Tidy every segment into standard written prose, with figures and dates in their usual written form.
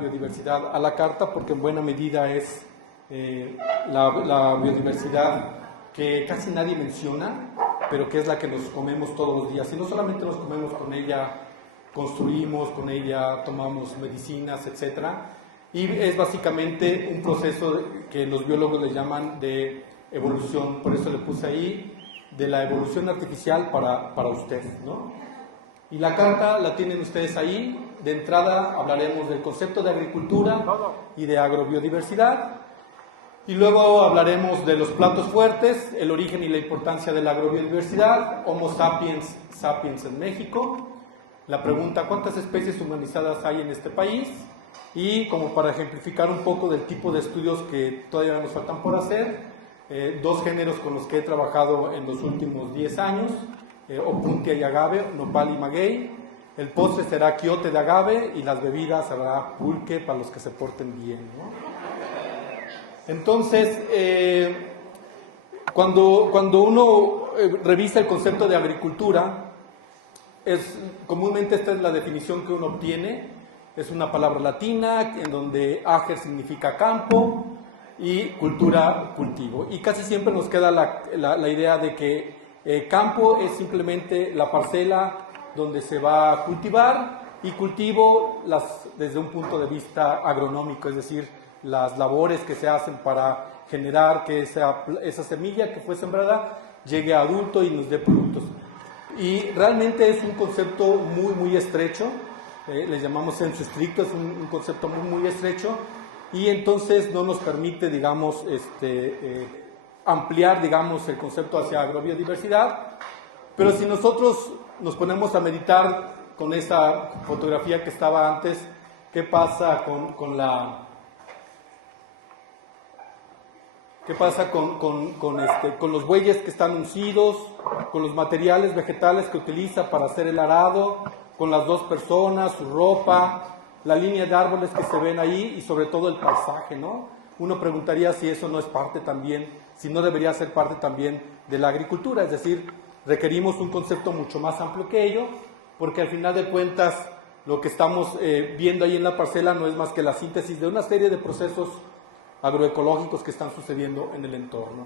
biodiversidad a la carta porque en buena medida es la biodiversidad que casi nadie menciona, pero que es la que nos comemos todos los días. Y no solamente nos comemos con ella, construimos con ella, tomamos medicinas, etc. Y es básicamente un proceso que los biólogos le llaman de evolución, por eso le puse ahí, de la evolución artificial para usted, ¿no? Y la carta la tienen ustedes ahí. De entrada hablaremos del concepto de agricultura y de agrobiodiversidad. Y luego hablaremos de los platos fuertes, el origen y la importancia de la agrobiodiversidad, Homo sapiens sapiens en México, la pregunta ¿cuántas especies humanizadas hay en este país? Y como para ejemplificar un poco del tipo de estudios que todavía nos faltan por hacer, dos géneros con los que he trabajado en los últimos 10 años, Opuntia y agave, nopal y maguey. El postre será quiote de agave y las bebidas será pulque para los que se porten bien, ¿no? Entonces, cuando uno revisa el concepto de agricultura, comúnmente esta es la definición que uno obtiene. Es una palabra latina en donde ager significa campo y cultura, cultivo. Y casi siempre nos queda la idea de que campo es simplemente la parcela donde se va a cultivar y cultivo desde un punto de vista agronómico, es decir, las labores que se hacen para generar que esa semilla que fue sembrada llegue a adulto y nos dé productos. Y realmente es un concepto muy, muy estrecho, le llamamos sensu estricto, es un concepto muy, muy estrecho y entonces no nos permite, digamos, ampliar, digamos, el concepto hacia agrobiodiversidad, pero si nosotros nos ponemos a meditar con esa fotografía que estaba antes, ¿qué pasa con los bueyes que están uncidos, con los materiales vegetales que utiliza para hacer el arado, con las dos personas, su ropa, la línea de árboles que se ven ahí y sobre todo el paisaje, ¿no? Uno preguntaría si eso no es parte también, si no debería ser parte también de la agricultura, es decir, requerimos un concepto mucho más amplio que ello, porque al final de cuentas lo que estamos viendo ahí en la parcela no es más que la síntesis de una serie de procesos agroecológicos que están sucediendo en el entorno.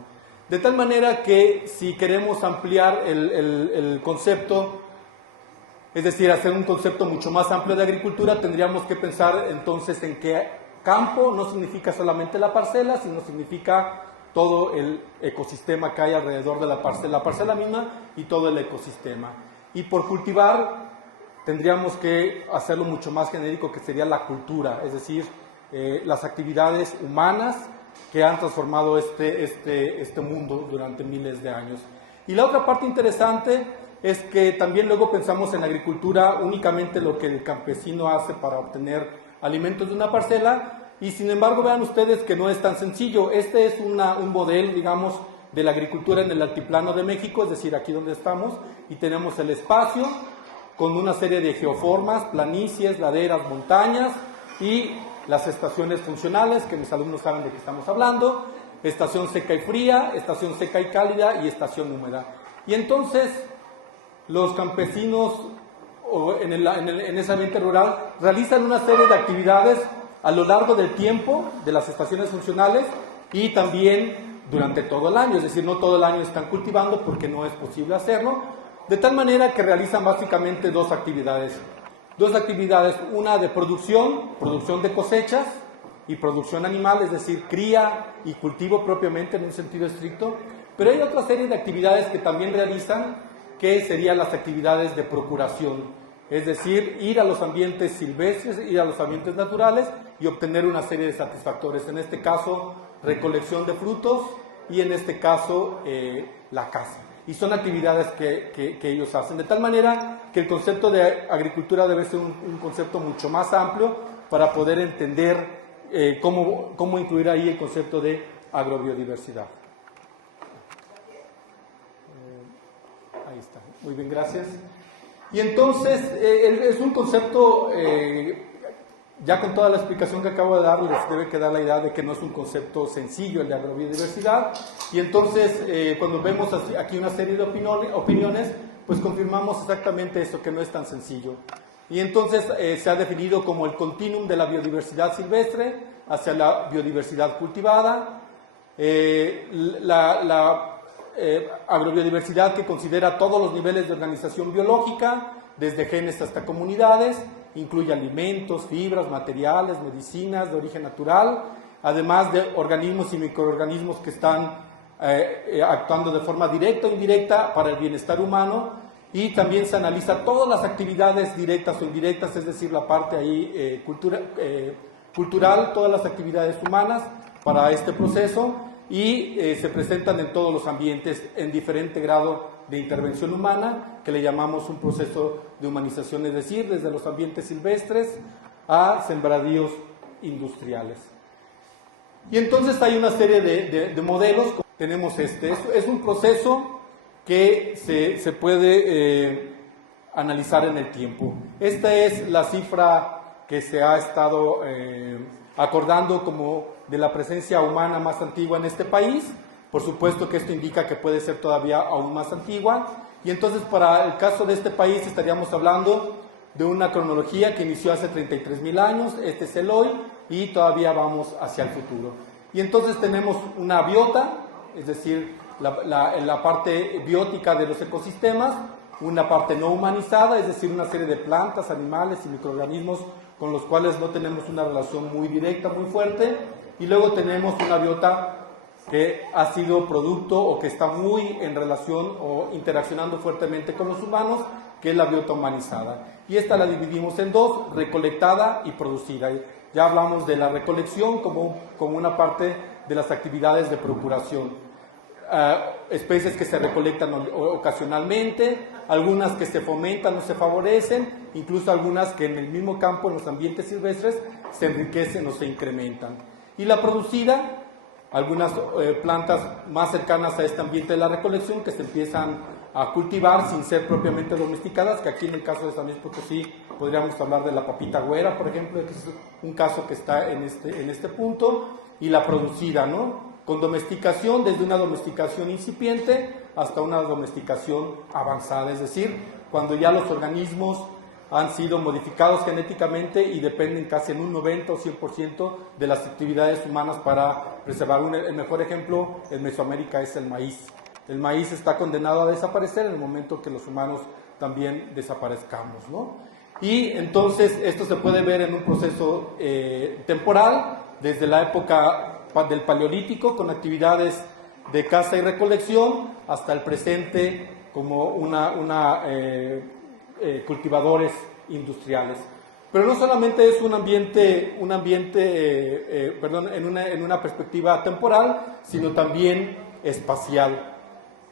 De tal manera que si queremos ampliar el concepto, es decir, hacer un concepto mucho más amplio de agricultura, tendríamos que pensar entonces en que campo no significa solamente la parcela, sino significa todo el ecosistema que hay alrededor de la parcela misma y todo el ecosistema. Y por cultivar tendríamos que hacerlo mucho más genérico, que sería la cultura, es decir, las actividades humanas que han transformado este mundo durante miles de años. Y la otra parte interesante es que también luego pensamos en la agricultura únicamente lo que el campesino hace para obtener alimentos de una parcela, y sin embargo vean ustedes que no es tan sencillo. Este es un modelo, digamos, de la agricultura en el altiplano de México, es decir, aquí donde estamos, y tenemos el espacio con una serie de geoformas, planicies, laderas, montañas y las estaciones funcionales, que mis alumnos saben de qué estamos hablando, estación seca y fría, estación seca y cálida y estación húmeda. Y entonces los campesinos en ese ambiente rural realizan una serie de actividades a lo largo del tiempo de las estaciones funcionales y también durante todo el año, es decir, no todo el año están cultivando porque no es posible hacerlo, de tal manera que realizan básicamente dos actividades, una de producción de cosechas y producción animal, es decir, cría y cultivo propiamente en un sentido estricto, pero hay otra serie de actividades que también realizan, que serían las actividades de procuración, es decir, ir a los ambientes silvestres, ir a los ambientes naturales y obtener una serie de satisfactores, en este caso recolección de frutos y en este caso la caza. Y son actividades que ellos hacen, de tal manera que el concepto de agricultura debe ser un concepto mucho más amplio para poder entender cómo incluir ahí el concepto de agrobiodiversidad. Ahí está, muy bien, gracias. Y entonces es un concepto, ya con toda la explicación que acabo de dar, les debe quedar la idea de que no es un concepto sencillo el de agrobiodiversidad. Y entonces cuando vemos aquí una serie de opiniones, pues confirmamos exactamente eso, que no es tan sencillo. Y entonces se ha definido como el continuum de la biodiversidad silvestre hacia la biodiversidad cultivada, la agrobiodiversidad que considera todos los niveles de organización biológica, desde genes hasta comunidades, incluye alimentos, fibras, materiales, medicinas de origen natural, además de organismos y microorganismos que están actuando de forma directa o indirecta para el bienestar humano, y también se analiza todas las actividades directas o indirectas, es decir, la parte ahí cultural, todas las actividades humanas para este proceso, y se presentan en todos los ambientes en diferente grado de intervención humana, que le llamamos un proceso de humanización, es decir, desde los ambientes silvestres a sembradíos industriales. Y entonces hay una serie de modelos. Tenemos es un proceso que se puede analizar en el tiempo. Esta es la cifra que se ha estado acordando como de la presencia humana más antigua en este país. Por supuesto que esto indica que puede ser todavía aún más antigua. Y entonces para el caso de este país estaríamos hablando de una cronología que inició hace 33.000 años, este es el hoy, y todavía vamos hacia el futuro. Y entonces tenemos una biota, es decir, la parte biótica de los ecosistemas, una parte no humanizada, es decir, una serie de plantas, animales y microorganismos con los cuales no tenemos una relación muy directa, muy fuerte, y luego tenemos una biota que ha sido producto o que está muy en relación o interaccionando fuertemente con los humanos, que es la biota humanizada. Y esta la dividimos en dos, recolectada y producida. Ya hablamos de la recolección como una parte de las actividades de procuración. Especies que se recolectan ocasionalmente, algunas que se fomentan o se favorecen, incluso algunas que en el mismo campo, en los ambientes silvestres, se enriquecen o se incrementan. Y la producida, algunas plantas más cercanas a este ambiente de la recolección que se empiezan a cultivar sin ser propiamente domesticadas, que aquí en el caso de San Luis Potosí podríamos hablar de la papita güera, por ejemplo, que es un caso que está en este punto, y la producida, ¿no? Con domesticación, desde una domesticación incipiente hasta una domesticación avanzada, es decir, cuando ya los organismos han sido modificados genéticamente y dependen casi en un 90 o 100% de las actividades humanas para preservar. El mejor ejemplo en Mesoamérica es el maíz. El maíz está condenado a desaparecer en el momento que los humanos también desaparezcamos, ¿no? Y entonces esto se puede ver en un proceso temporal, desde la época del Paleolítico, con actividades de caza y recolección, hasta el presente como cultivadores industriales. Pero no solamente es en una perspectiva temporal, sino también espacial.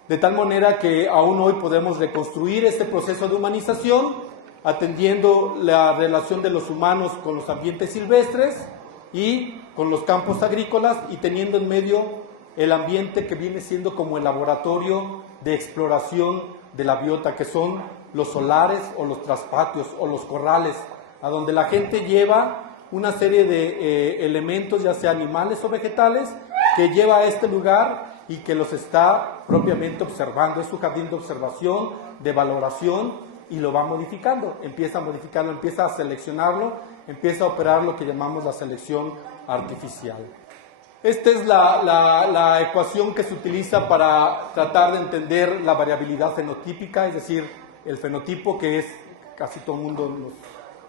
De tal manera que aún hoy podemos reconstruir este proceso de humanización, atendiendo la relación de los humanos con los ambientes silvestres y con los campos agrícolas, y teniendo en medio el ambiente que viene siendo como el laboratorio de exploración de la biota, que son los solares o los traspatios o los corrales, a donde la gente lleva una serie de elementos, ya sea animales o vegetales, que lleva a este lugar y que los está propiamente observando. Es su jardín de observación, de valoración, y lo va modificando, empieza a modificarlo, empieza a seleccionarlo, empieza a operar lo que llamamos la selección artificial. Esta es la ecuación que se utiliza para tratar de entender la variabilidad fenotípica, es decir, el fenotipo, que es, casi todo el mundo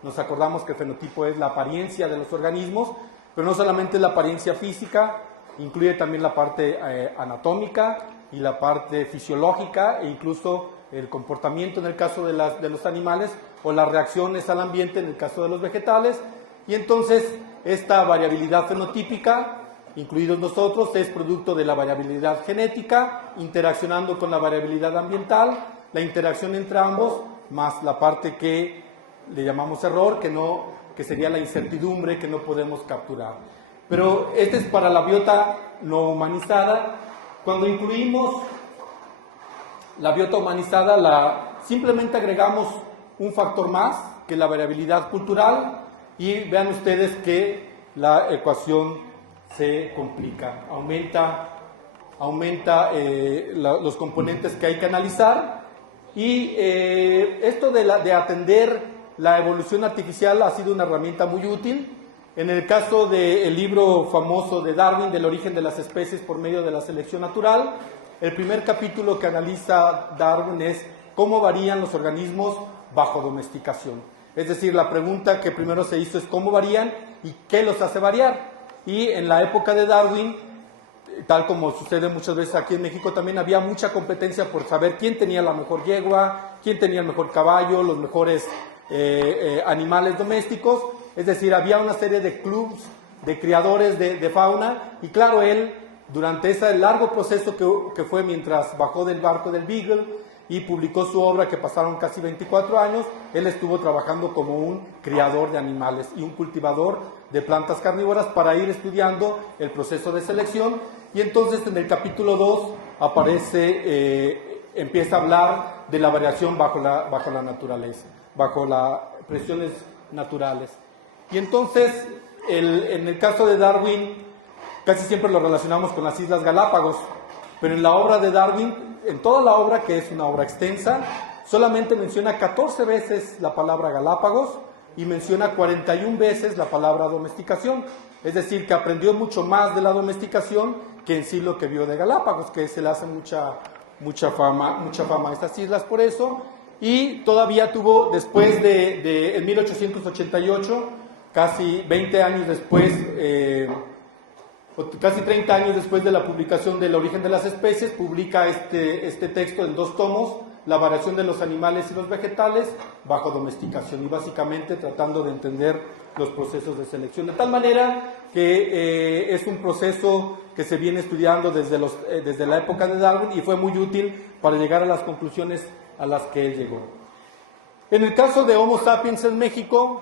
nos acordamos que el fenotipo es la apariencia de los organismos, pero no solamente la apariencia física, incluye también la parte anatómica y la parte fisiológica, e incluso el comportamiento en el caso de los animales, o las reacciones al ambiente en el caso de los vegetales. Y entonces esta variabilidad fenotípica, incluidos nosotros, es producto de la variabilidad genética interaccionando con la variabilidad ambiental, la interacción entre ambos, más la parte que le llamamos error, que sería la incertidumbre que no podemos capturar. Pero este es para la biota no humanizada. Cuando incluimos la biota humanizada, simplemente agregamos un factor más, que es la variabilidad cultural, y vean ustedes que la ecuación se complica, aumenta los componentes que hay que analizar, y esto de atender la evolución artificial ha sido una herramienta muy útil. En el caso del libro famoso de Darwin, del origen de las especies por medio de la selección natural, el primer capítulo que analiza Darwin es cómo varían los organismos bajo domesticación. Es decir, la pregunta que primero se hizo es cómo varían y qué los hace variar. Y en la época de Darwin, tal como sucede muchas veces aquí en México, también había mucha competencia por saber quién tenía la mejor yegua, quién tenía el mejor caballo, los mejores animales domésticos. Es decir, había una serie de clubs de criadores de fauna, y claro, él, durante ese largo proceso que fue mientras bajó del barco del Beagle y publicó su obra, que pasaron casi 24 años, él estuvo trabajando como un criador de animales y un cultivador de plantas carnívoras para ir estudiando el proceso de selección. Y entonces en el capítulo 2 empieza a hablar de la variación bajo la naturaleza, bajo las presiones naturales. Y entonces, en el caso de Darwin, casi siempre lo relacionamos con las Islas Galápagos, pero en la obra de Darwin, en toda la obra, que es una obra extensa, solamente menciona 14 veces la palabra Galápagos y menciona 41 veces la palabra domesticación. Es decir, que aprendió mucho más de la domesticación que en sí lo que vio de Galápagos, que se le hace mucha fama a estas islas por eso. Y todavía tuvo, después en 1888, casi 20 años después, casi 30 años después de la publicación del origen de las especies, publica este texto en 2 tomos, La variación de los animales y los vegetales bajo domesticación, y básicamente tratando de entender los procesos de selección, de tal manera que es un proceso que se viene estudiando desde la época de Darwin, y fue muy útil para llegar a las conclusiones a las que él llegó. En el caso de Homo sapiens en México,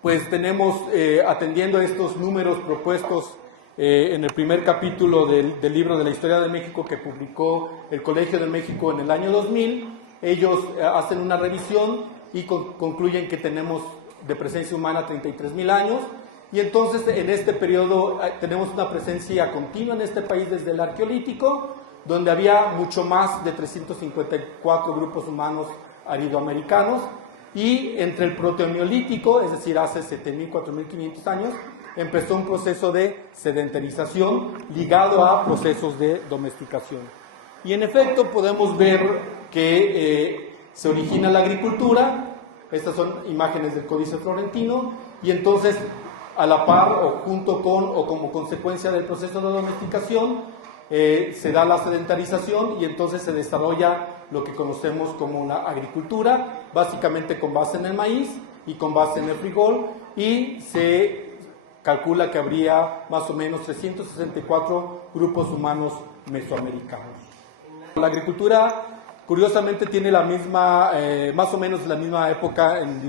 pues tenemos, atendiendo a estos números propuestos en el primer capítulo del libro de la Historia de México que publicó el Colegio de México en el año 2000, ellos hacen una revisión y concluyen que tenemos de presencia humana 33.000 años, y entonces en este periodo tenemos una presencia continua en este país desde el Arqueolítico, donde había mucho más de 354 grupos humanos aridoamericanos, y entre el Proteoneolítico, es decir, hace 7.000, 4.500 años, empezó un proceso de sedentarización ligado a procesos de domesticación. Y en efecto podemos ver que se origina la agricultura. Estas son imágenes del Códice Florentino, y entonces a la par o junto con o como consecuencia del proceso de domesticación se da la sedentarización, y entonces se desarrolla lo que conocemos como una agricultura, básicamente con base en el maíz y con base en el frijol, y se calcula que habría más o menos 364 grupos humanos mesoamericanos. La agricultura, curiosamente, tiene la misma, más o menos la misma época en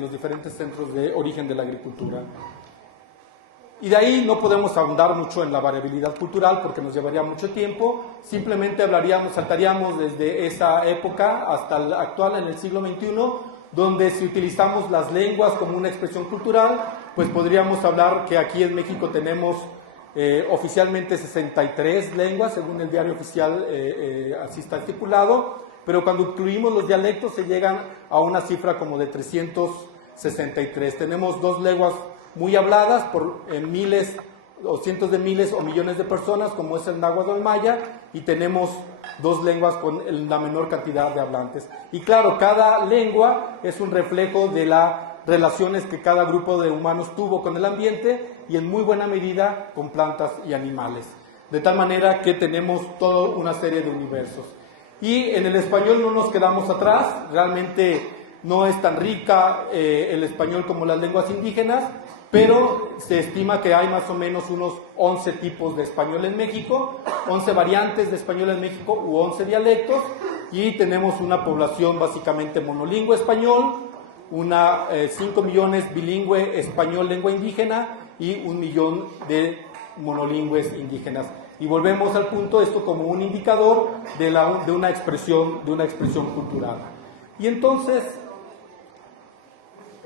los diferentes centros de origen de la agricultura. Y de ahí no podemos ahondar mucho en la variabilidad cultural porque nos llevaría mucho tiempo. Simplemente saltaríamos desde esa época hasta la actual, en el siglo XXI, donde si utilizamos las lenguas como una expresión cultural, pues podríamos hablar que aquí en México tenemos oficialmente 63 lenguas, según el diario oficial, así está estipulado, pero cuando incluimos los dialectos se llegan a una cifra como de 363. Tenemos 2 lenguas muy habladas por miles o cientos de miles o millones de personas, como es el náhuatl o el maya, y tenemos 2 lenguas con la menor cantidad de hablantes. Y claro, cada lengua es un reflejo de las relaciones que cada grupo de humanos tuvo con el ambiente, y en muy buena medida con plantas y animales. De tal manera que tenemos toda una serie de universos. Y en el español no nos quedamos atrás, realmente no es tan rica el español como las lenguas indígenas, pero se estima que hay más o menos unos 11 tipos de español en México, 11 variantes de español en México u 11 dialectos, y tenemos una población básicamente monolingüe español, 5 millones bilingüe español lengua indígena y 1 millón de monolingües indígenas. Y volvemos al punto, esto como un indicador de una expresión cultural. Y entonces,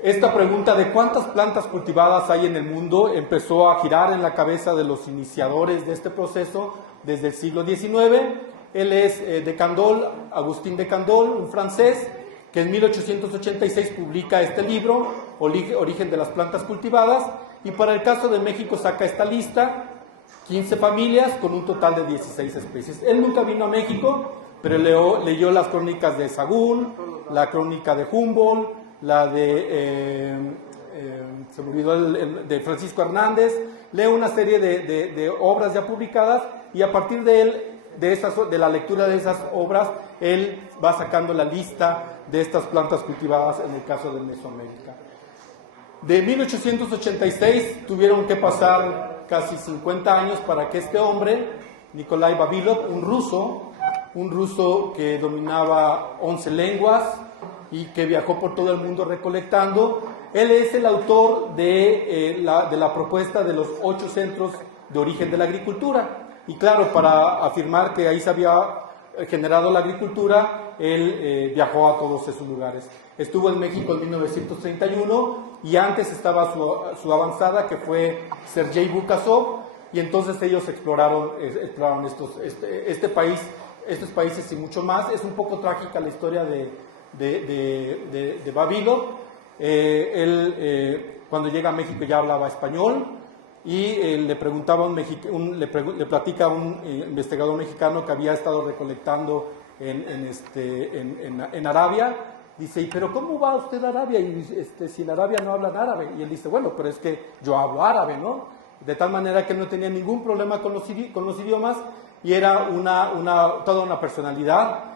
esta pregunta de cuántas plantas cultivadas hay en el mundo empezó a girar en la cabeza de los iniciadores de este proceso desde el siglo XIX. Él es de Candolle, Agustín de Candolle, un francés, que en 1886 publica este libro, Origen de las plantas cultivadas, y para el caso de México saca esta lista, 15 familias con un total de 16 especies. Él nunca vino a México, pero leyó las crónicas de Sagún, la crónica de Humboldt, la de, se me olvidó de Francisco Hernández, lee una serie de obras ya publicadas, y a partir de él, de la lectura de esas obras, él va sacando la lista de estas plantas cultivadas en el caso de Mesoamérica. De 1886 tuvieron que pasar casi 50 años para que este hombre, Nikolai Vavilov, un ruso que dominaba 11 lenguas y que viajó por todo el mundo recolectando, él es el autor de la propuesta de los 8 centros de origen de la agricultura. Y claro, para afirmar que ahí se había generado la agricultura, él viajó a todos esos lugares. Estuvo en México en 1931 y antes estaba su avanzada, que fue Sergei Bukasov, y entonces ellos exploraron estos países y mucho más. Es un poco trágica la historia de Vavilov. Él cuando llega a México ya hablaba español, y le platica a un investigador mexicano que había estado recolectando en Arabia. Dice, pero ¿cómo va usted a Arabia? Y si en Arabia no hablan árabe. Y él dice, bueno, pero es que yo hablo árabe, ¿no? De tal manera que no tenía ningún problema con los idiomas, y era toda una personalidad.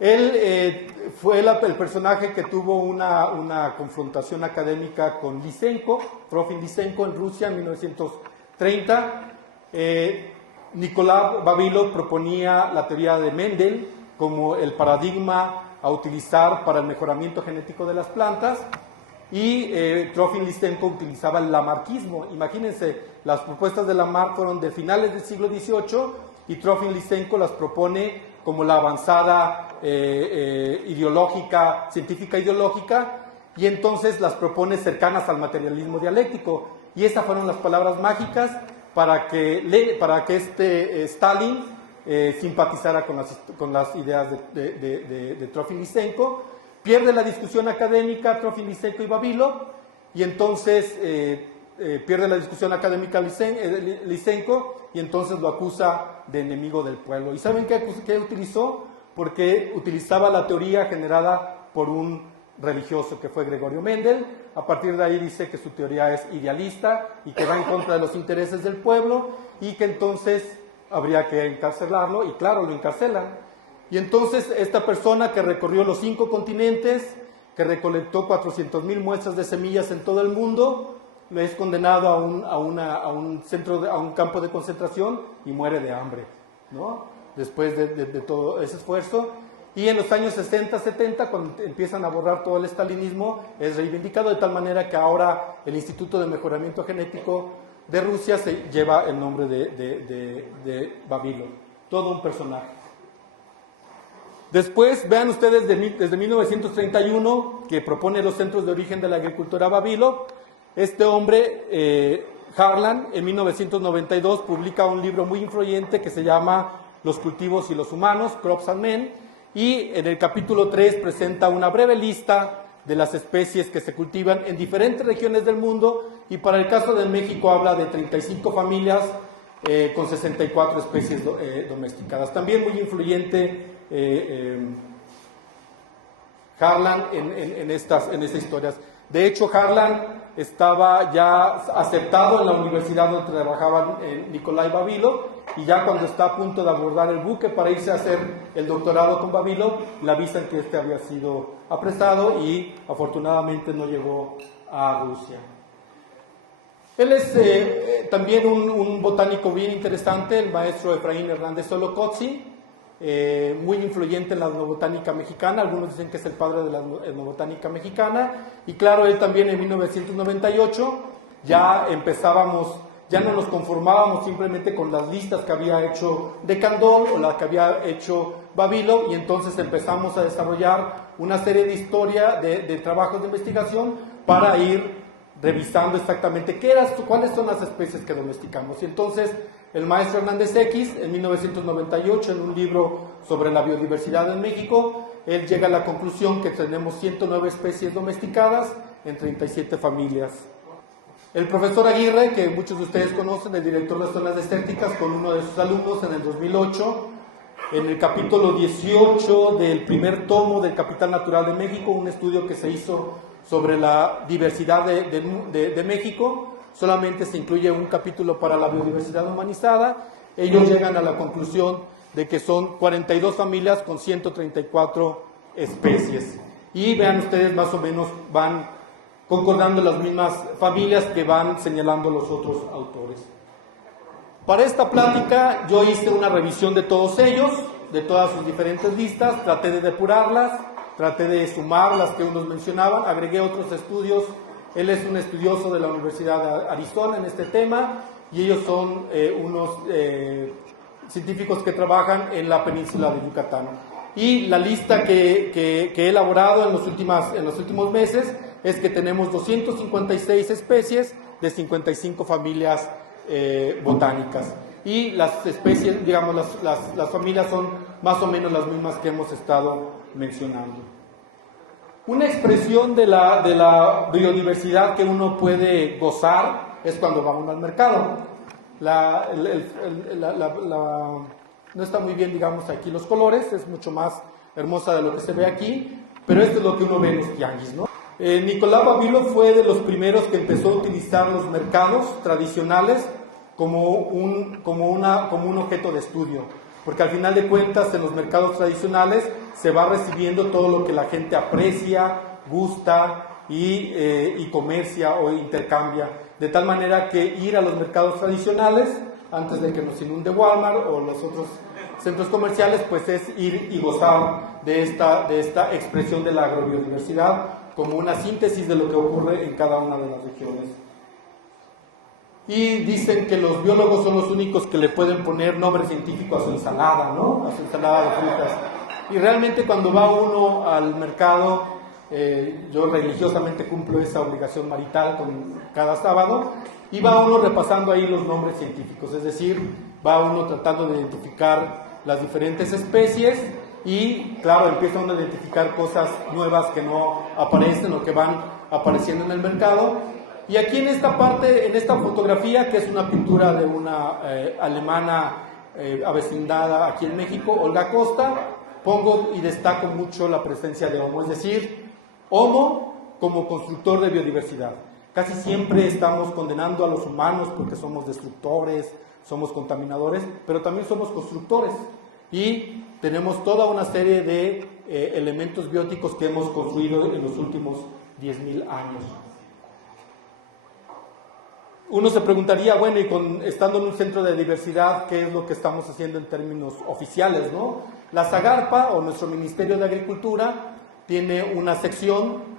Él fue el personaje que tuvo una confrontación académica con Lysenko, Trofim Lysenko, en Rusia en 1930. Nikolai Vavilov proponía la teoría de Mendel como el paradigma a utilizar para el mejoramiento genético de las plantas, y Trofim Lysenko utilizaba el lamarquismo. Imagínense, las propuestas de Lamarck fueron de finales del siglo XVIII, y Trofim Lysenko las propone como la avanzada científica ideológica, y entonces las propone cercanas al materialismo dialéctico. Y esas fueron las palabras mágicas para que Stalin simpatizara con las ideas de Trofim Lysenko. Pierde la discusión académica Trofim Lysenko y Vavilov, y entonces pierde la discusión académica Lysenko, y entonces lo acusa de enemigo del pueblo. ¿Y saben qué utilizó? Porque utilizaba la teoría generada por un religioso que fue Gregorio Mendel. A partir de ahí dice que su teoría es idealista y que va en contra de los intereses del pueblo, y que entonces habría que encarcelarlo, y claro, lo encarcelan. Y entonces esta persona que recorrió los 5 continentes, que recolectó 400,000 muestras de semillas en todo el mundo, es condenado a un campo de concentración y muere de hambre, ¿no? Después de todo ese esfuerzo. Y en los años 60, 70, cuando empiezan a borrar todo el estalinismo, es reivindicado, de tal manera que ahora el Instituto de Mejoramiento Genético de Rusia se lleva el nombre de Vavilov. Todo un personaje. Después, vean ustedes, desde 1931, que propone los centros de origen de la agricultura Vavilov. Este hombre, Harlan, en 1992 publica un libro muy influyente que se llama Los cultivos y los humanos, Crops and Men, y en el capítulo 3 presenta una breve lista de las especies que se cultivan en diferentes regiones del mundo, y para el caso de México habla de 35 familias con 64 especies domesticadas. También muy influyente Harlan en estas historias. De hecho, Harlan estaba ya aceptado en la universidad donde trabajaba Nikolai Vavilov, y ya cuando está a punto de abordar el buque para irse a hacer el doctorado con Vavilov, le avisan que este había sido apresado y afortunadamente no llegó a Rusia. Él es también un botánico bien interesante, el maestro Efraín Hernández Solocotzi, muy influyente en la etnobotánica mexicana. Algunos dicen que es el padre de la etnobotánica mexicana. Y claro, él también en 1998 ya no nos conformábamos simplemente con las listas que había hecho de Candolle o las que había hecho Vavilov, y entonces empezamos a desarrollar una serie de historia, de trabajos de investigación para ir revisando exactamente cuáles son las especies que domesticamos. Y entonces el maestro Hernández X, en 1998, en un libro sobre la biodiversidad en México, él llega a la conclusión que tenemos 109 especies domesticadas en 37 familias. El profesor Aguirre, que muchos de ustedes conocen, el director de zonas desérticas, con uno de sus alumnos en el 2008, en el capítulo 18 del primer tomo del Capital Natural de México, un estudio que se hizo sobre la diversidad de México, solamente se incluye un capítulo para la biodiversidad humanizada. Ellos llegan a la conclusión de que son 42 familias con 134 especies. Y vean ustedes, más o menos van concordando las mismas familias que van señalando los otros autores. Para esta plática yo hice una revisión de todos ellos, de todas sus diferentes listas, traté de depurarlas, traté de sumar las que unos mencionaban, agregué otros estudios. Él es un estudioso de la Universidad de Arizona en este tema y ellos son unos científicos que trabajan en la península de Yucatán. Y la lista que he elaborado en los últimos meses es que tenemos 256 especies de 55 familias botánicas. Y las especies, digamos, las familias son más o menos las mismas que hemos estado mencionando. Una expresión de la biodiversidad que uno puede gozar es cuando va uno al mercado. No está muy bien, digamos, aquí los colores, es mucho más hermosa de lo que se ve aquí, pero esto es lo que uno ve en los tianguis, ¿no? Nicolás Vavilov fue de los primeros que empezó a utilizar los mercados tradicionales como un objeto de estudio, porque al final de cuentas en los mercados tradicionales se va recibiendo todo lo que la gente aprecia, gusta y comercia o intercambia, de tal manera que ir a los mercados tradicionales antes de que nos inunde Walmart o los otros centros comerciales, pues es ir y gozar de esta expresión de la agrobiodiversidad como una síntesis de lo que ocurre en cada una de las regiones. Y dicen que los biólogos son los únicos que le pueden poner nombre científico a su ensalada, ¿no? A su ensalada de frutas. Y realmente cuando va uno al mercado, yo religiosamente cumplo esa obligación marital con cada sábado, y va uno repasando ahí los nombres científicos, es decir, va uno tratando de identificar las diferentes especies y, claro, empieza uno a identificar cosas nuevas que no aparecen o que van apareciendo en el mercado. Y aquí en esta parte, en esta fotografía, que es una pintura de una alemana avecindada aquí en México, Olga Costa, pongo y destaco mucho la presencia de Homo, es decir, Homo como constructor de biodiversidad. Casi siempre estamos condenando a los humanos porque somos destructores, somos contaminadores, pero también somos constructores y tenemos toda una serie de elementos bióticos que hemos construido en los últimos 10.000 años. Uno se preguntaría, bueno, y estando en un centro de diversidad, ¿qué es lo que estamos haciendo en términos oficiales, no? La Zagarpa, o nuestro Ministerio de Agricultura, tiene una sección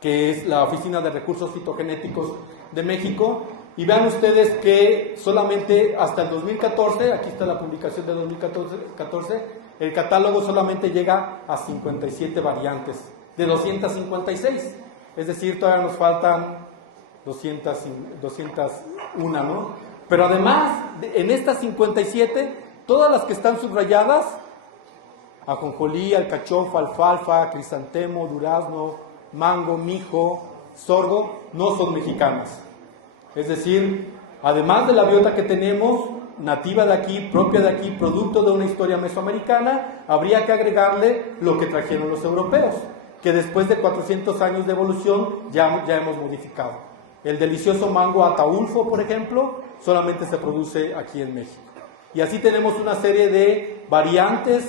que es la Oficina de Recursos Fitogenéticos de México, y vean ustedes que solamente hasta el 2014, aquí está la publicación de 2014, el catálogo solamente llega a 57 variantes, de 256, es decir, todavía nos faltan 201, ¿no? Pero además, en estas 57, todas las que están subrayadas, ajonjolí, alcachofa, alfalfa, crisantemo, durazno, mango, mijo, sorgo, no son mexicanas. Es decir, además de la biota que tenemos, nativa de aquí, propia de aquí, producto de una historia mesoamericana, habría que agregarle lo que trajeron los europeos, que después de 400 años de evolución ya hemos modificado. El delicioso mango Ataulfo, por ejemplo, solamente se produce aquí en México. Y así tenemos una serie de variantes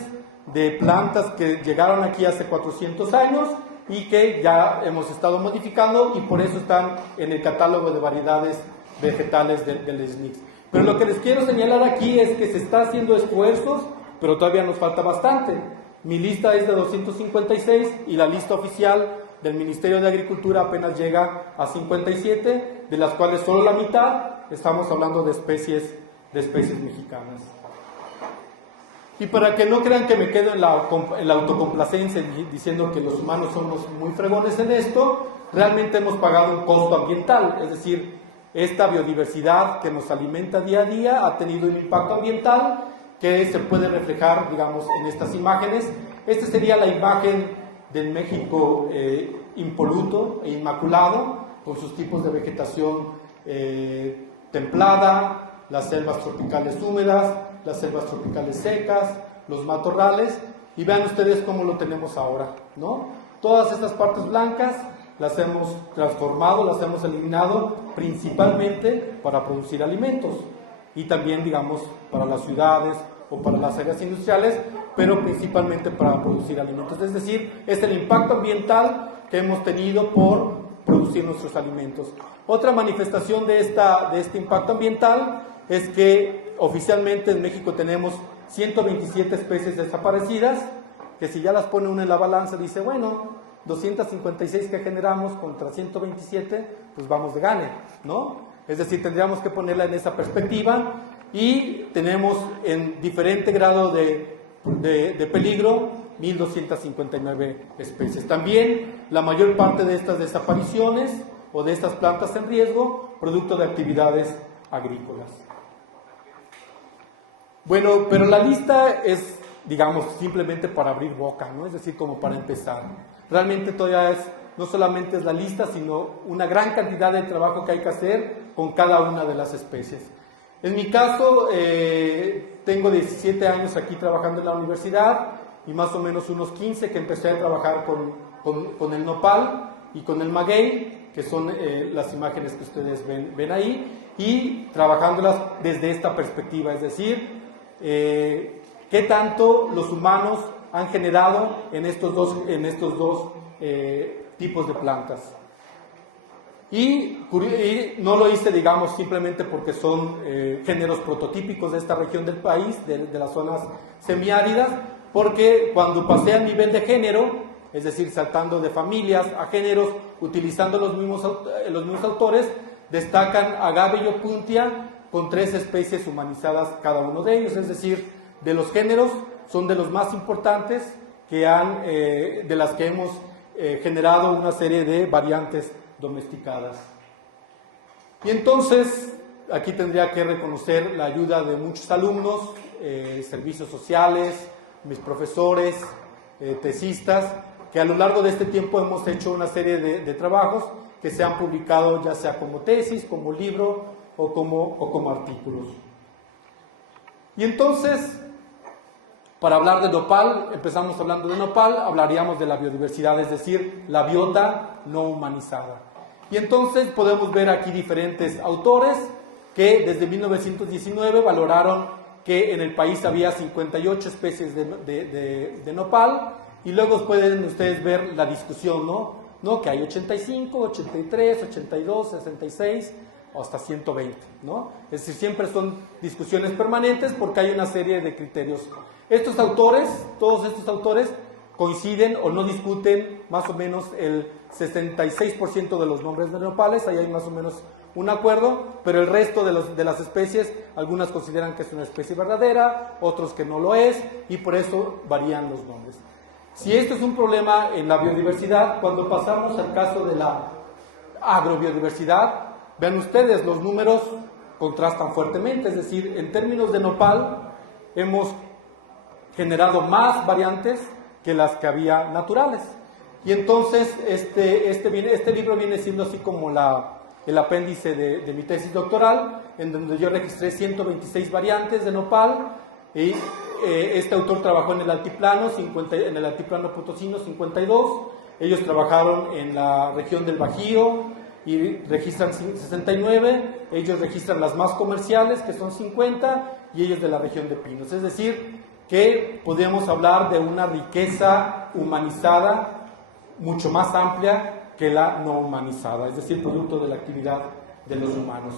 de plantas que llegaron aquí hace 400 años y que ya hemos estado modificando y por eso están en el catálogo de variedades vegetales del SNICS. Pero lo que les quiero señalar aquí es que se está haciendo esfuerzos, pero todavía nos falta bastante. Mi lista es de 256 y la lista oficial del Ministerio de Agricultura apenas llega a 57, de las cuales solo la mitad estamos hablando de especies mexicanas. Y para que no crean que me quedo en la autocomplacencia diciendo que los humanos somos muy fregones en esto, realmente hemos pagado un costo ambiental, es decir, esta biodiversidad que nos alimenta día a día ha tenido un impacto ambiental que se puede reflejar, digamos, en estas imágenes. Esta sería la imagen del México impoluto e inmaculado, con sus tipos de vegetación templada, las selvas tropicales húmedas, las selvas tropicales secas, los matorrales, y vean ustedes cómo lo tenemos ahora, ¿no? Todas estas partes blancas las hemos transformado, las hemos eliminado principalmente para producir alimentos y también, digamos, para las ciudades o para las áreas industriales, pero principalmente para producir alimentos. Es decir, es el impacto ambiental que hemos tenido por producir nuestros alimentos. Otra manifestación de este impacto ambiental es que oficialmente en México tenemos 127 especies desaparecidas, que si ya las pone uno en la balanza dice, bueno, 256 que generamos contra 127, pues vamos de gane, ¿no? Es decir, tendríamos que ponerla en esa perspectiva, y tenemos en diferente grado de peligro 1.259 especies. También la mayor parte de estas desapariciones o de estas plantas en riesgo, producto de actividades agrícolas. Bueno, pero la lista es, digamos, simplemente para abrir boca, ¿no? Es decir, como para empezar. Realmente todavía no solamente es la lista, sino una gran cantidad de trabajo que hay que hacer con cada una de las especies. En mi caso, tengo 17 años aquí trabajando en la universidad y más o menos unos 15 que empecé a trabajar con el nopal y con el maguey, que son las imágenes que ustedes ven ahí, y trabajándolas desde esta perspectiva, es decir, qué tanto los humanos han generado en estos dos tipos de plantas. Y no lo hice, digamos, simplemente porque son géneros prototípicos de esta región del país, de las zonas semiáridas, porque cuando pasé al nivel de género, es decir, saltando de familias a géneros, utilizando los mismos autores, destacan agave y opuntia con 3 especies humanizadas cada uno de ellos, es decir, de los géneros son de los más importantes de las que hemos generado una serie de variantes domesticadas. Y entonces, aquí tendría que reconocer la ayuda de muchos alumnos, servicios sociales, mis profesores, tesistas, que a lo largo de este tiempo hemos hecho una serie de trabajos que se han publicado ya sea como tesis, como libro o como artículos. Y entonces, para hablar de nopal, empezamos hablando de nopal, hablaríamos de la biodiversidad, es decir, la biota no humanizada. Y entonces podemos ver aquí diferentes autores que desde 1919 valoraron que en el país había 58 especies de nopal, y luego pueden ustedes ver la discusión, ¿no? Que hay 85, 83, 82, 66 o hasta 120, ¿no? Es decir, siempre son discusiones permanentes porque hay una serie de criterios. Estos autores, todos estos autores, coinciden o no discuten más o menos el 66% de los nombres de nopales, ahí hay más o menos un acuerdo, pero el resto de las especies, algunas consideran que es una especie verdadera, otros que no lo es, y por eso varían los nombres. Si esto es un problema en la biodiversidad, cuando pasamos al caso de la agrobiodiversidad, vean ustedes, los números contrastan fuertemente, es decir, en términos de nopal, hemos generado más variantes que las que había naturales. Y entonces este libro viene siendo así como el apéndice de mi tesis doctoral, en donde yo registré 126 variantes de nopal, y este autor trabajó en el altiplano potosino 52, ellos trabajaron en la región del Bajío y registran 69, ellos registran las más comerciales, que son 50, y ellos de la región de Pinos, es decir, que podríamos hablar de una riqueza humanizada mucho más amplia que la no humanizada, es decir, producto de la actividad de los humanos.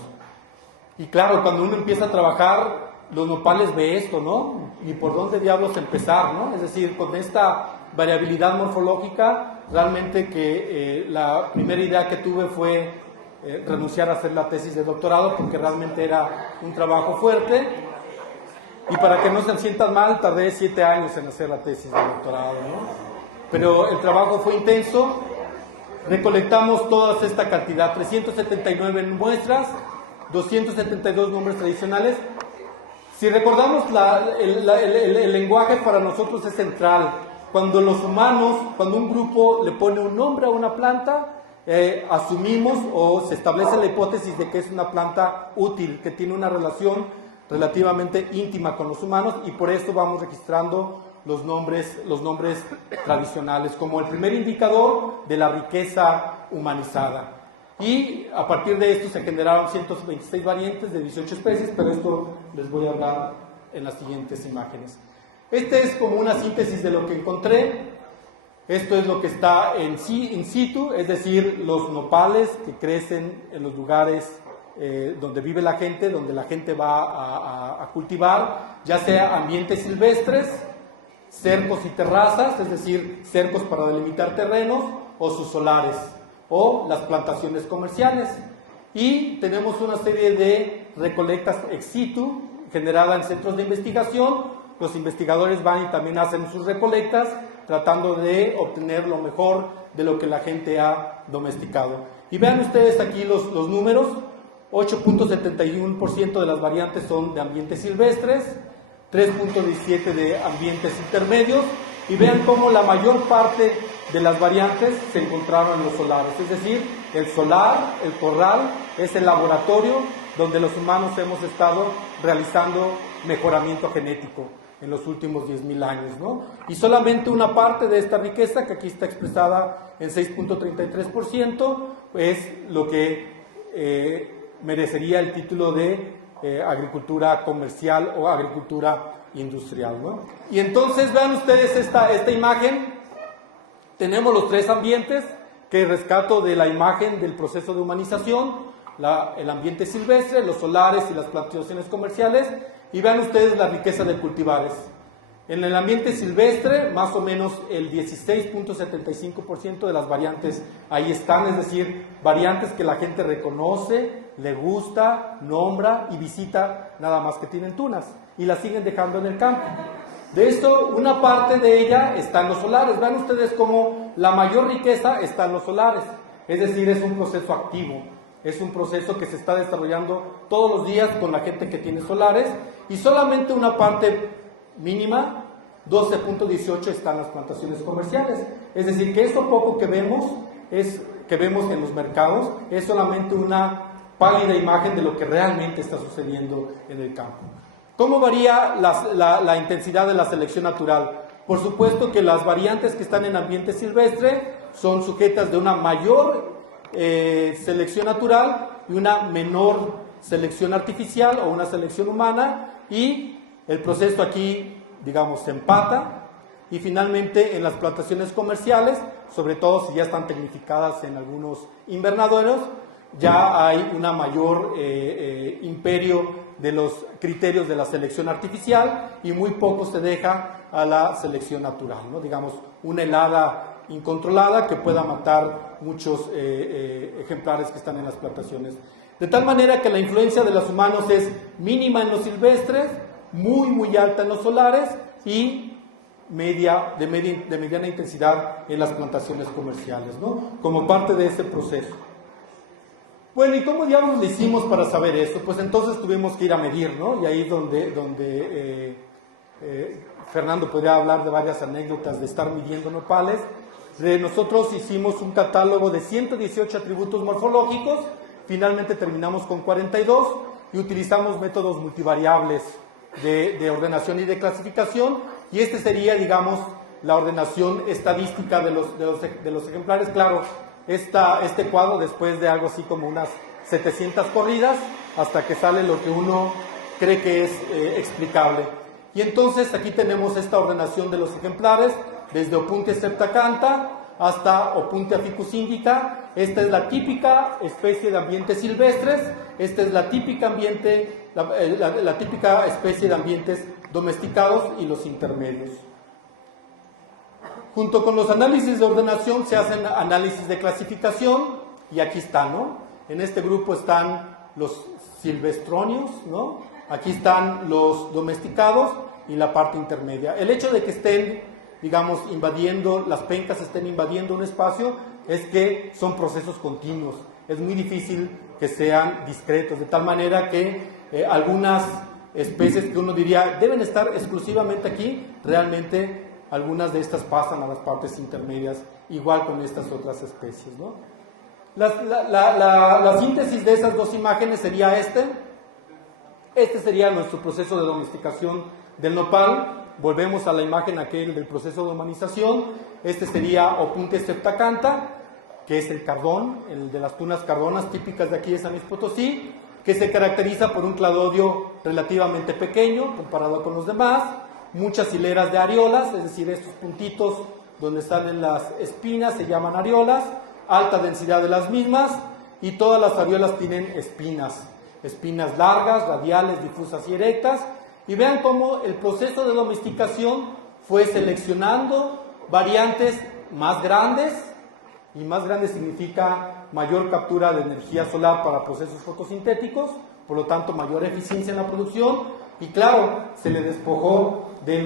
Y claro, cuando uno empieza a trabajar, los nopales ve esto, ¿no? ¿Y por dónde diablos empezar, no? Es decir, con esta variabilidad morfológica, realmente que la primera idea que tuve fue renunciar a hacer la tesis de doctorado, porque realmente era un trabajo fuerte. Y para que no se sientan mal, tardé 7 años en hacer la tesis de doctorado, ¿no? Pero el trabajo fue intenso. Recolectamos toda esta cantidad, 379 muestras, 272 nombres tradicionales. Si recordamos, el lenguaje para nosotros es central. cuando los humanos, cuando un grupo le pone un nombre a una planta, asumimos o se establece la hipótesis de que es una planta útil, que tiene una relación relativamente íntima con los humanos, y por esto vamos registrando los nombres tradicionales como el primer indicador de la riqueza humanizada. Y a partir de esto se generaron 126 variantes de 18 especies, pero esto les voy a hablar en las siguientes imágenes. Este es como una síntesis de lo que encontré. Esto es lo que está in situ, es decir, los nopales que crecen en los lugares donde vive la gente, donde la gente va a cultivar, ya sea ambientes silvestres, cercos y terrazas, es decir, cercos para delimitar terrenos, o sus solares, o las plantaciones comerciales. Y tenemos una serie de recolectas ex situ, generada en centros de investigación. Los investigadores van y también hacen sus recolectas, tratando de obtener lo mejor de lo que la gente ha domesticado. Y vean ustedes aquí los números. 8.71% de las variantes son de ambientes silvestres, 3.17% de ambientes intermedios, y vean cómo la mayor parte de las variantes se encontraron en los solares. Es decir, el solar, el corral, es el laboratorio donde los humanos hemos estado realizando mejoramiento genético en los últimos 10.000 años, ¿no? Y solamente una parte de esta riqueza, que aquí está expresada en 6.33%, es lo que merecería el título de agricultura comercial o agricultura industrial, ¿no? Y entonces vean ustedes esta imagen. Tenemos los tres ambientes que rescato de la imagen del proceso de humanización: el ambiente silvestre, los solares y las plantaciones comerciales. Y vean ustedes la riqueza de cultivares. En el ambiente silvestre, más o menos el 16.75% de las variantes ahí están, es decir, variantes que la gente reconoce, le gusta, nombra y visita, nada más que tienen tunas, y las siguen dejando en el campo. De esto, una parte de ella está en los solares. Vean ustedes cómo la mayor riqueza está en los solares, es decir, es un proceso activo. Es un proceso que se está desarrollando todos los días con la gente que tiene solares, y solamente una parte mínima, 12.18, están las plantaciones comerciales. Es decir, que esto poco que vemos en los mercados es solamente una pálida imagen de lo que realmente está sucediendo en el campo. ¿Cómo varía la intensidad de la selección natural? Por supuesto que las variantes que están en ambiente silvestre son sujetas de una mayor selección natural y una menor selección artificial o una selección humana, y el proceso aquí, digamos, se empata. Y finalmente en las plantaciones comerciales, sobre todo si ya están tecnificadas en algunos invernaderos, ya hay una mayor imperio de los criterios de la selección artificial, y muy poco se deja a la selección natural, ¿no? Digamos, una helada incontrolada que pueda matar muchos ejemplares que están en las plantaciones. De tal manera que la influencia de los humanos es mínima en los silvestres, muy alta en los solares, y de mediana intensidad en las plantaciones comerciales, ¿no? Como parte de ese proceso. Bueno, ¿y cómo diablos le hicimos para saber esto? Pues entonces tuvimos que ir a medir, ¿no? Y ahí es donde Fernando podría hablar de varias anécdotas de estar midiendo nopales. Nosotros hicimos un catálogo de 118 atributos morfológicos, finalmente terminamos con 42, y utilizamos métodos multivariables de ordenación y de clasificación, y este sería, digamos, la ordenación estadística de los ejemplares. Claro, este cuadro, después de algo así como unas 700 corridas, hasta que sale lo que uno cree que es explicable. Y entonces aquí tenemos esta ordenación de los ejemplares, desde Opuntia septacantha hasta Opuntia ficus indica. Esta es la típica especie de ambientes silvestres, esta es la típica especie de ambientes domesticados, y los intermedios. Junto con los análisis de ordenación se hacen análisis de clasificación, y aquí están, ¿no? En este grupo están los silvestronios, ¿no? Aquí están los domesticados y la parte intermedia. El hecho de que estén, digamos, invadiendo, las pencas estén invadiendo un espacio, es que son procesos continuos. Es muy difícil que sean discretos, de tal manera que algunas especies que uno diría deben estar exclusivamente aquí, realmente algunas de estas pasan a las partes intermedias, igual con estas otras especies, ¿no? La síntesis de esas dos imágenes sería este sería nuestro proceso de domesticación del nopal. Volvemos a la imagen aquel del proceso de humanización. Este sería Opuntia septacantha, que es el cardón, el de las tunas cardonas típicas de aquí de San Luis Potosí, que se caracteriza por un cladodio relativamente pequeño comparado con los demás, muchas hileras de areolas, es decir, estos puntitos donde salen las espinas se llaman areolas, alta densidad de las mismas, y todas las areolas tienen espinas largas, radiales, difusas y erectas. Y vean cómo el proceso de domesticación fue seleccionando variantes más grandes, y más grandes significa mayor captura de energía solar para procesos fotosintéticos, por lo tanto mayor eficiencia en la producción, y claro, se le despojó de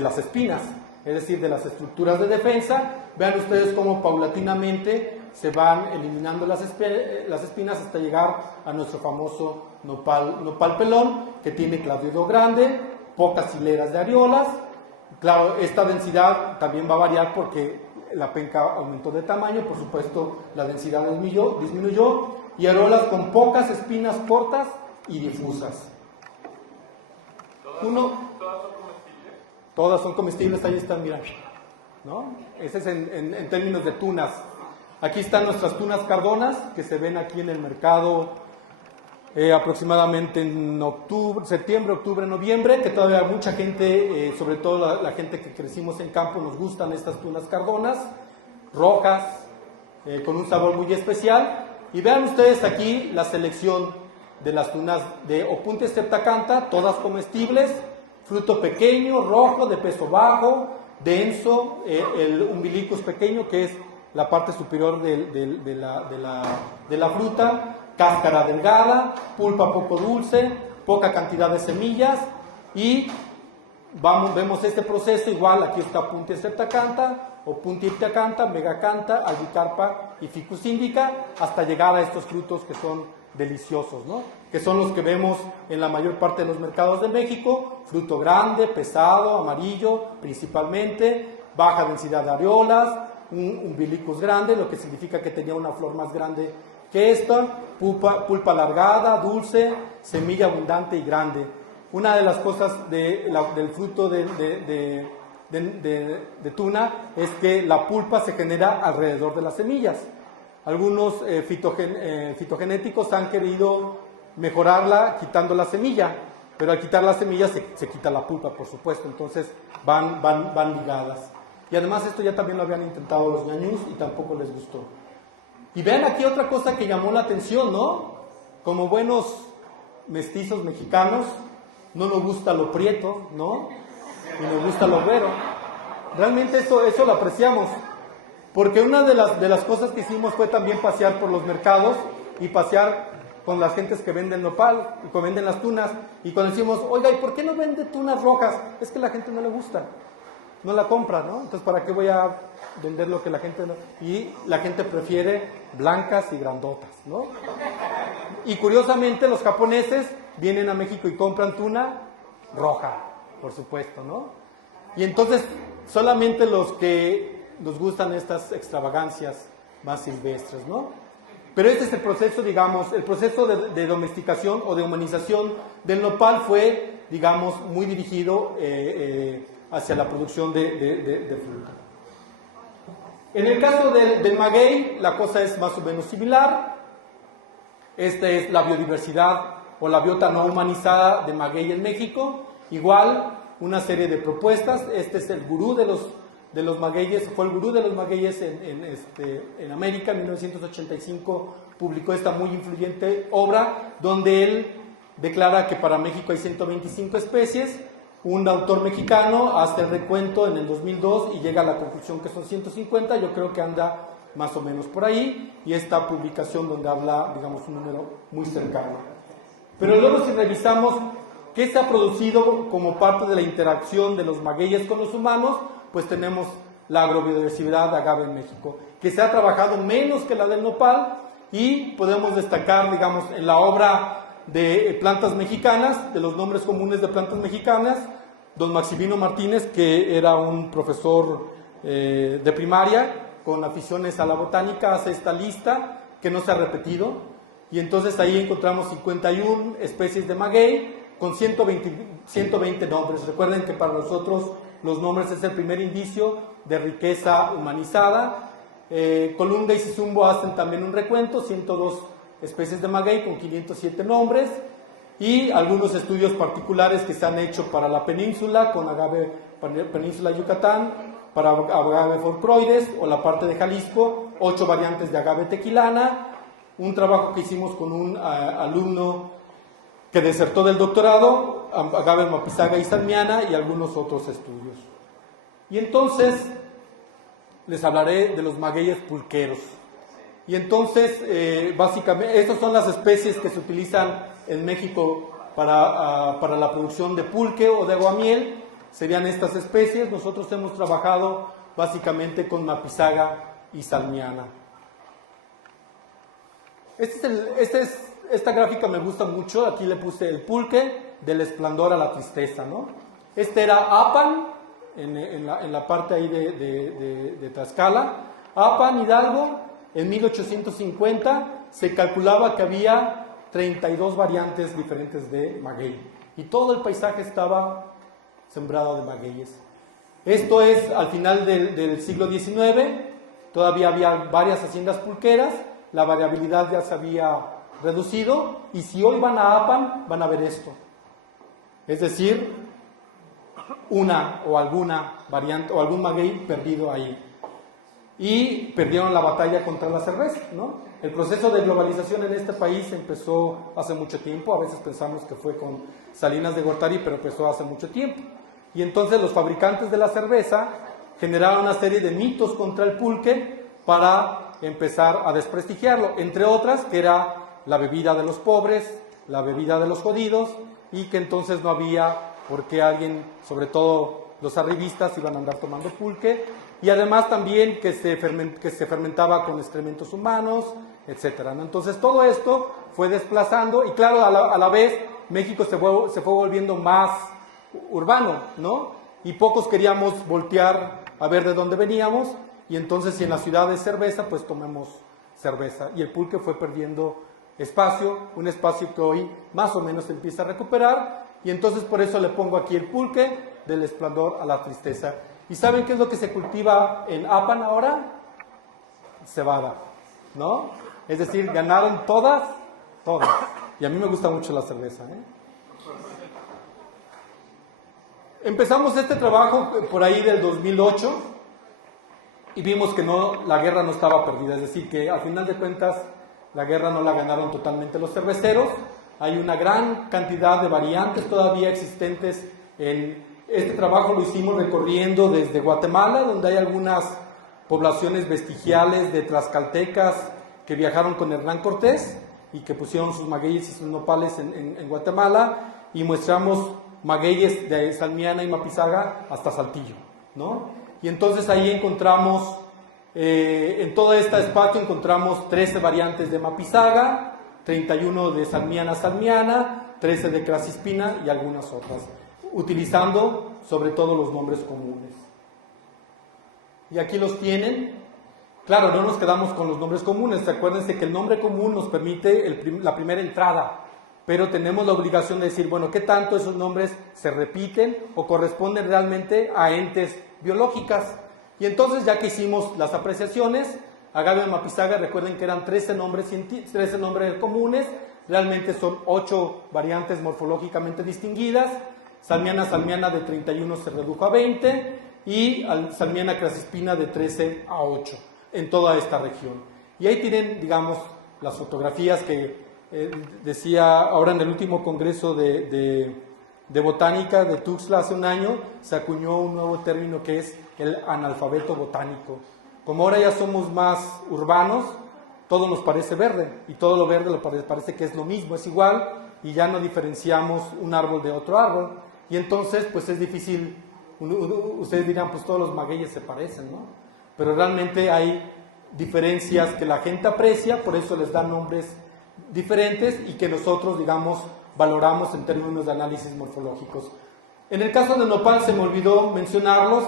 las espinas, es decir, de las estructuras de defensa. Vean ustedes cómo paulatinamente se van eliminando las espinas hasta llegar a nuestro famoso nopal pelón, que tiene cladiodo grande, pocas hileras de areolas. Claro, esta densidad también va a variar porque la penca aumentó de tamaño, por supuesto la densidad disminuyó, y areolas con pocas espinas cortas y difusas. ¿Todas son comestibles? Todas son comestibles, ahí están, mira, ¿no? Ese es en términos de tunas. Aquí están nuestras tunas cardonas, que se ven aquí en el mercado aproximadamente en septiembre, octubre, noviembre, que todavía mucha gente, sobre todo la gente que crecimos en campo, nos gustan estas tunas cardonas, rojas, con un sabor muy especial. Y vean ustedes aquí la selección de las tunas de Opuntia septacantha, todas comestibles, fruto pequeño, rojo, de peso bajo, denso, el umbilicus pequeño, que es la parte superior de la fruta, cáscara delgada, pulpa poco dulce, poca cantidad de semillas, y vemos este proceso igual. Aquí está Opuntia septacantha, Opuntia iptiacantha, megacantha, albicarpa y ficus indica, hasta llegar a estos frutos que son deliciosos, ¿no? Que son los que vemos en la mayor parte de los mercados de México: fruto grande, pesado, amarillo principalmente, baja densidad de areolas, un umbilicus grande, lo que significa que tenía una flor más grande que esta, pulpa alargada, dulce, semilla abundante y grande. Una de las cosas del fruto de tuna es que la pulpa se genera alrededor de las semillas. Algunos fitogenéticos han querido mejorarla quitando la semilla, pero al quitar la semilla se quita la pulpa, por supuesto, entonces van ligadas. Y además esto ya también lo habían intentado los ñañús y tampoco les gustó. Y vean aquí otra cosa que llamó la atención, ¿no? Como buenos mestizos mexicanos, no nos gusta lo prieto, ¿no? Y nos gusta lo güero. Realmente eso lo apreciamos. Porque una de las cosas que hicimos fue también pasear por los mercados y pasear con las gentes que venden nopal y que venden las tunas. Y cuando decimos, oiga, ¿y por qué no vende tunas rojas? Es que a la gente no le gusta, no la compra, ¿no? Entonces, ¿para qué voy a vender lo que la gente no? Y la gente prefiere blancas y grandotas, ¿no? Y curiosamente los japoneses vienen a México y compran tuna roja, por supuesto, ¿no? Y entonces solamente los que nos gustan estas extravagancias más silvestres, ¿no? Pero este es el proceso, digamos, el proceso de domesticación o de humanización del nopal fue, digamos, muy dirigido hacia la producción de fruta. En el caso del maguey, la cosa es más o menos similar. Esta es la biodiversidad o la biota no humanizada de maguey en México. Igual, una serie de propuestas. Este es el gurú de los magueyes, fue el gurú de los magueyes en América. En 1985 publicó esta muy influyente obra donde él declara que para México hay 125 especies. Un autor mexicano hace el recuento en el 2002 y llega a la conclusión que son 150. Yo creo que anda más o menos por ahí, y esta publicación donde habla, digamos, un número muy cercano. Pero luego, si revisamos qué se ha producido como parte de la interacción de los magueyes con los humanos, pues tenemos la agrobiodiversidad de agave en México, que se ha trabajado menos que la del nopal, y podemos destacar, digamos, en la obra de plantas mexicanas, de los nombres comunes de plantas mexicanas, don Maximino Martínez, que era un profesor de primaria con aficiones a la botánica, hace esta lista que no se ha repetido, y entonces ahí encontramos 51 especies de maguey con 120 nombres. Recuerden que para nosotros los nombres es el primer indicio de riqueza humanizada. Colunga y Sisumbo hacen también un recuento, 102 especies de maguey con 507 nombres, y algunos estudios particulares que se han hecho para la península, con agave península Yucatán, para agave forcroides, o la parte de Jalisco, 8 variantes de agave tequilana, un trabajo que hicimos con un alumno que desertó del doctorado, agave mapizaga y salmiana, y algunos otros estudios. Y entonces les hablaré de los magueyes pulqueros. Y entonces, básicamente, estas son las especies que se utilizan en México para la producción de pulque o de aguamiel. Serían estas especies. Nosotros hemos trabajado básicamente con mapizaga y salmiana. Esta gráfica me gusta mucho. Aquí le puse el pulque del esplendor a la tristeza, ¿no? Este era Apan, en la parte ahí de Tlaxcala. Apan, Hidalgo, en 1850 se calculaba que había 32 variantes diferentes de maguey. Y todo el paisaje estaba sembrado de magueyes. Esto es al final del siglo XIX. Todavía había varias haciendas pulqueras. La variabilidad ya se había reducido. Y si hoy van a Apan, van a ver esto. Es decir, una o alguna variante o algún maguey perdido ahí. Y perdieron la batalla contra la cerveza, ¿no? El proceso de globalización en este país empezó hace mucho tiempo. A veces pensamos que fue con Salinas de Gortari, pero empezó hace mucho tiempo. Y entonces los fabricantes de la cerveza generaron una serie de mitos contra el pulque para empezar a desprestigiarlo, entre otras que era la bebida de los pobres, la bebida de los jodidos, y que entonces no había por qué alguien, sobre todo los arribistas, iban a andar tomando pulque, y además también que se fermentaba con excrementos humanos, etcétera, ¿no? Entonces todo esto fue desplazando, y claro, a la vez México se fue volviendo más urbano, ¿no? Y pocos queríamos voltear a ver de dónde veníamos, y entonces si en la ciudad hay cerveza, pues tomemos cerveza, y el pulque fue perdiendo espacio, un espacio que hoy más o menos se empieza a recuperar, y entonces por eso le pongo aquí el pulque del esplendor a la tristeza. ¿Y saben qué es lo que se cultiva en Apan ahora? Cebada, ¿no? Es decir, ganaron todas, y a mí me gusta mucho la cerveza, ¿eh? Empezamos este trabajo por ahí del 2008 y vimos que la guerra no estaba perdida, es decir, que al final de cuentas la guerra no la ganaron totalmente los cerveceros. Hay una gran cantidad de variantes todavía existentes. Este trabajo lo hicimos recorriendo desde Guatemala, donde hay algunas poblaciones vestigiales de tlaxcaltecas que viajaron con Hernán Cortés y que pusieron sus magueyes y sus nopales en Guatemala, y muestramos magueyes de salmiana y mapizaga hasta Saltillo, ¿no? Y entonces ahí encontramos, en todo este espacio encontramos 13 variantes de mapizaga, 31 de salmiana, 13 de crasispina y algunas otras, utilizando sobre todo los nombres comunes. Y aquí los tienen. Claro, no nos quedamos con los nombres comunes. Acuérdense que el nombre común nos permite la primera entrada, pero tenemos la obligación de decir, bueno, ¿qué tanto esos nombres se repiten o corresponden realmente a entes biológicas? Y entonces, ya que hicimos las apreciaciones, agave mapizaga, recuerden que eran 13 nombres comunes, realmente son 8 variantes morfológicamente distinguidas. Salmiana de 31 se redujo a 20, y salmiana crasispina de 13 a 8 en toda esta región. Y ahí tienen, digamos, las fotografías que decía ahora en el último congreso de botánica de Tuxtla hace un año, se acuñó un nuevo término que es el analfabeto botánico. Como ahora ya somos más urbanos, todo nos parece verde, y todo lo verde parece que es lo mismo, es igual, y ya no diferenciamos un árbol de otro árbol. Y entonces, pues es difícil, ustedes dirán, pues todos los magueyes se parecen, ¿no? Pero realmente hay diferencias que la gente aprecia, por eso les dan nombres diferentes y que nosotros, digamos, valoramos en términos de análisis morfológicos. En el caso de nopal se me olvidó mencionarlos,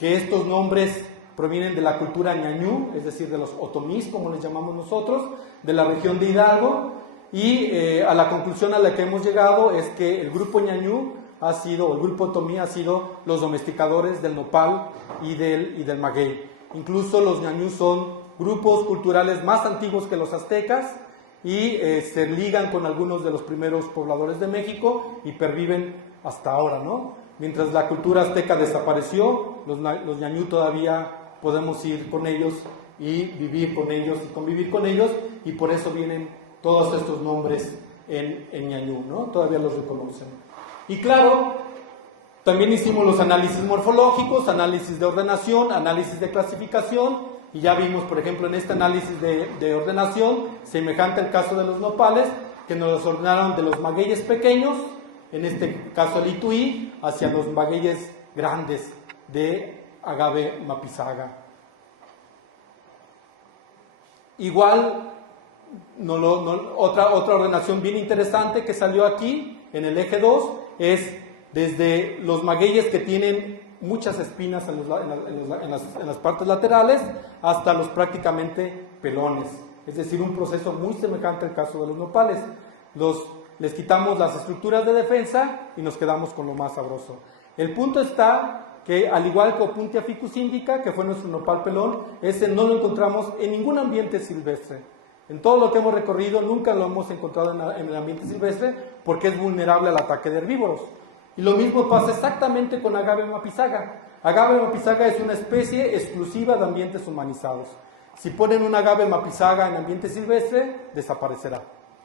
que estos nombres provienen de la cultura ñañú, es decir, de los otomís, como les llamamos nosotros, de la región de Hidalgo, y a la conclusión a la que hemos llegado es que el grupo ñañú ha sido, o el grupo otomí ha sido los domesticadores del nopal y del maguey. Incluso los ñañú son grupos culturales más antiguos que los aztecas y se ligan con algunos de los primeros pobladores de México y perviven hasta ahora, ¿no? Mientras la cultura azteca desapareció, los ñañú todavía podemos ir con ellos y vivir con ellos y convivir con ellos, y por eso vienen todos estos nombres en ñañú, ¿no? Todavía los reconocen. Y claro, también hicimos los análisis morfológicos, análisis de ordenación, análisis de clasificación, y ya vimos, por ejemplo, en este análisis de ordenación, semejante al caso de los nopales, que nos los ordenaron de los magueyes pequeños, en este caso el Ituí, hacia los magueyes grandes de Agave mapizaga. Igual, otra ordenación bien interesante que salió aquí, en el eje 2, es desde los magueyes que tienen muchas espinas en las partes laterales, hasta los prácticamente pelones. Es decir, un proceso muy semejante al caso de los nopales. Les quitamos las estructuras de defensa y nos quedamos con lo más sabroso. El punto está que, al igual que Opuntia ficus indica, que fue nuestro nopal pelón, ese no lo encontramos en ningún ambiente silvestre. En todo lo que hemos recorrido nunca lo hemos encontrado en el ambiente silvestre porque es vulnerable al ataque de herbívoros. Y lo mismo pasa exactamente con Agave mapizaga. Agave mapizaga es una especie exclusiva de ambientes humanizados. Si ponen un Agave mapizaga en ambiente silvestre, desaparecerá.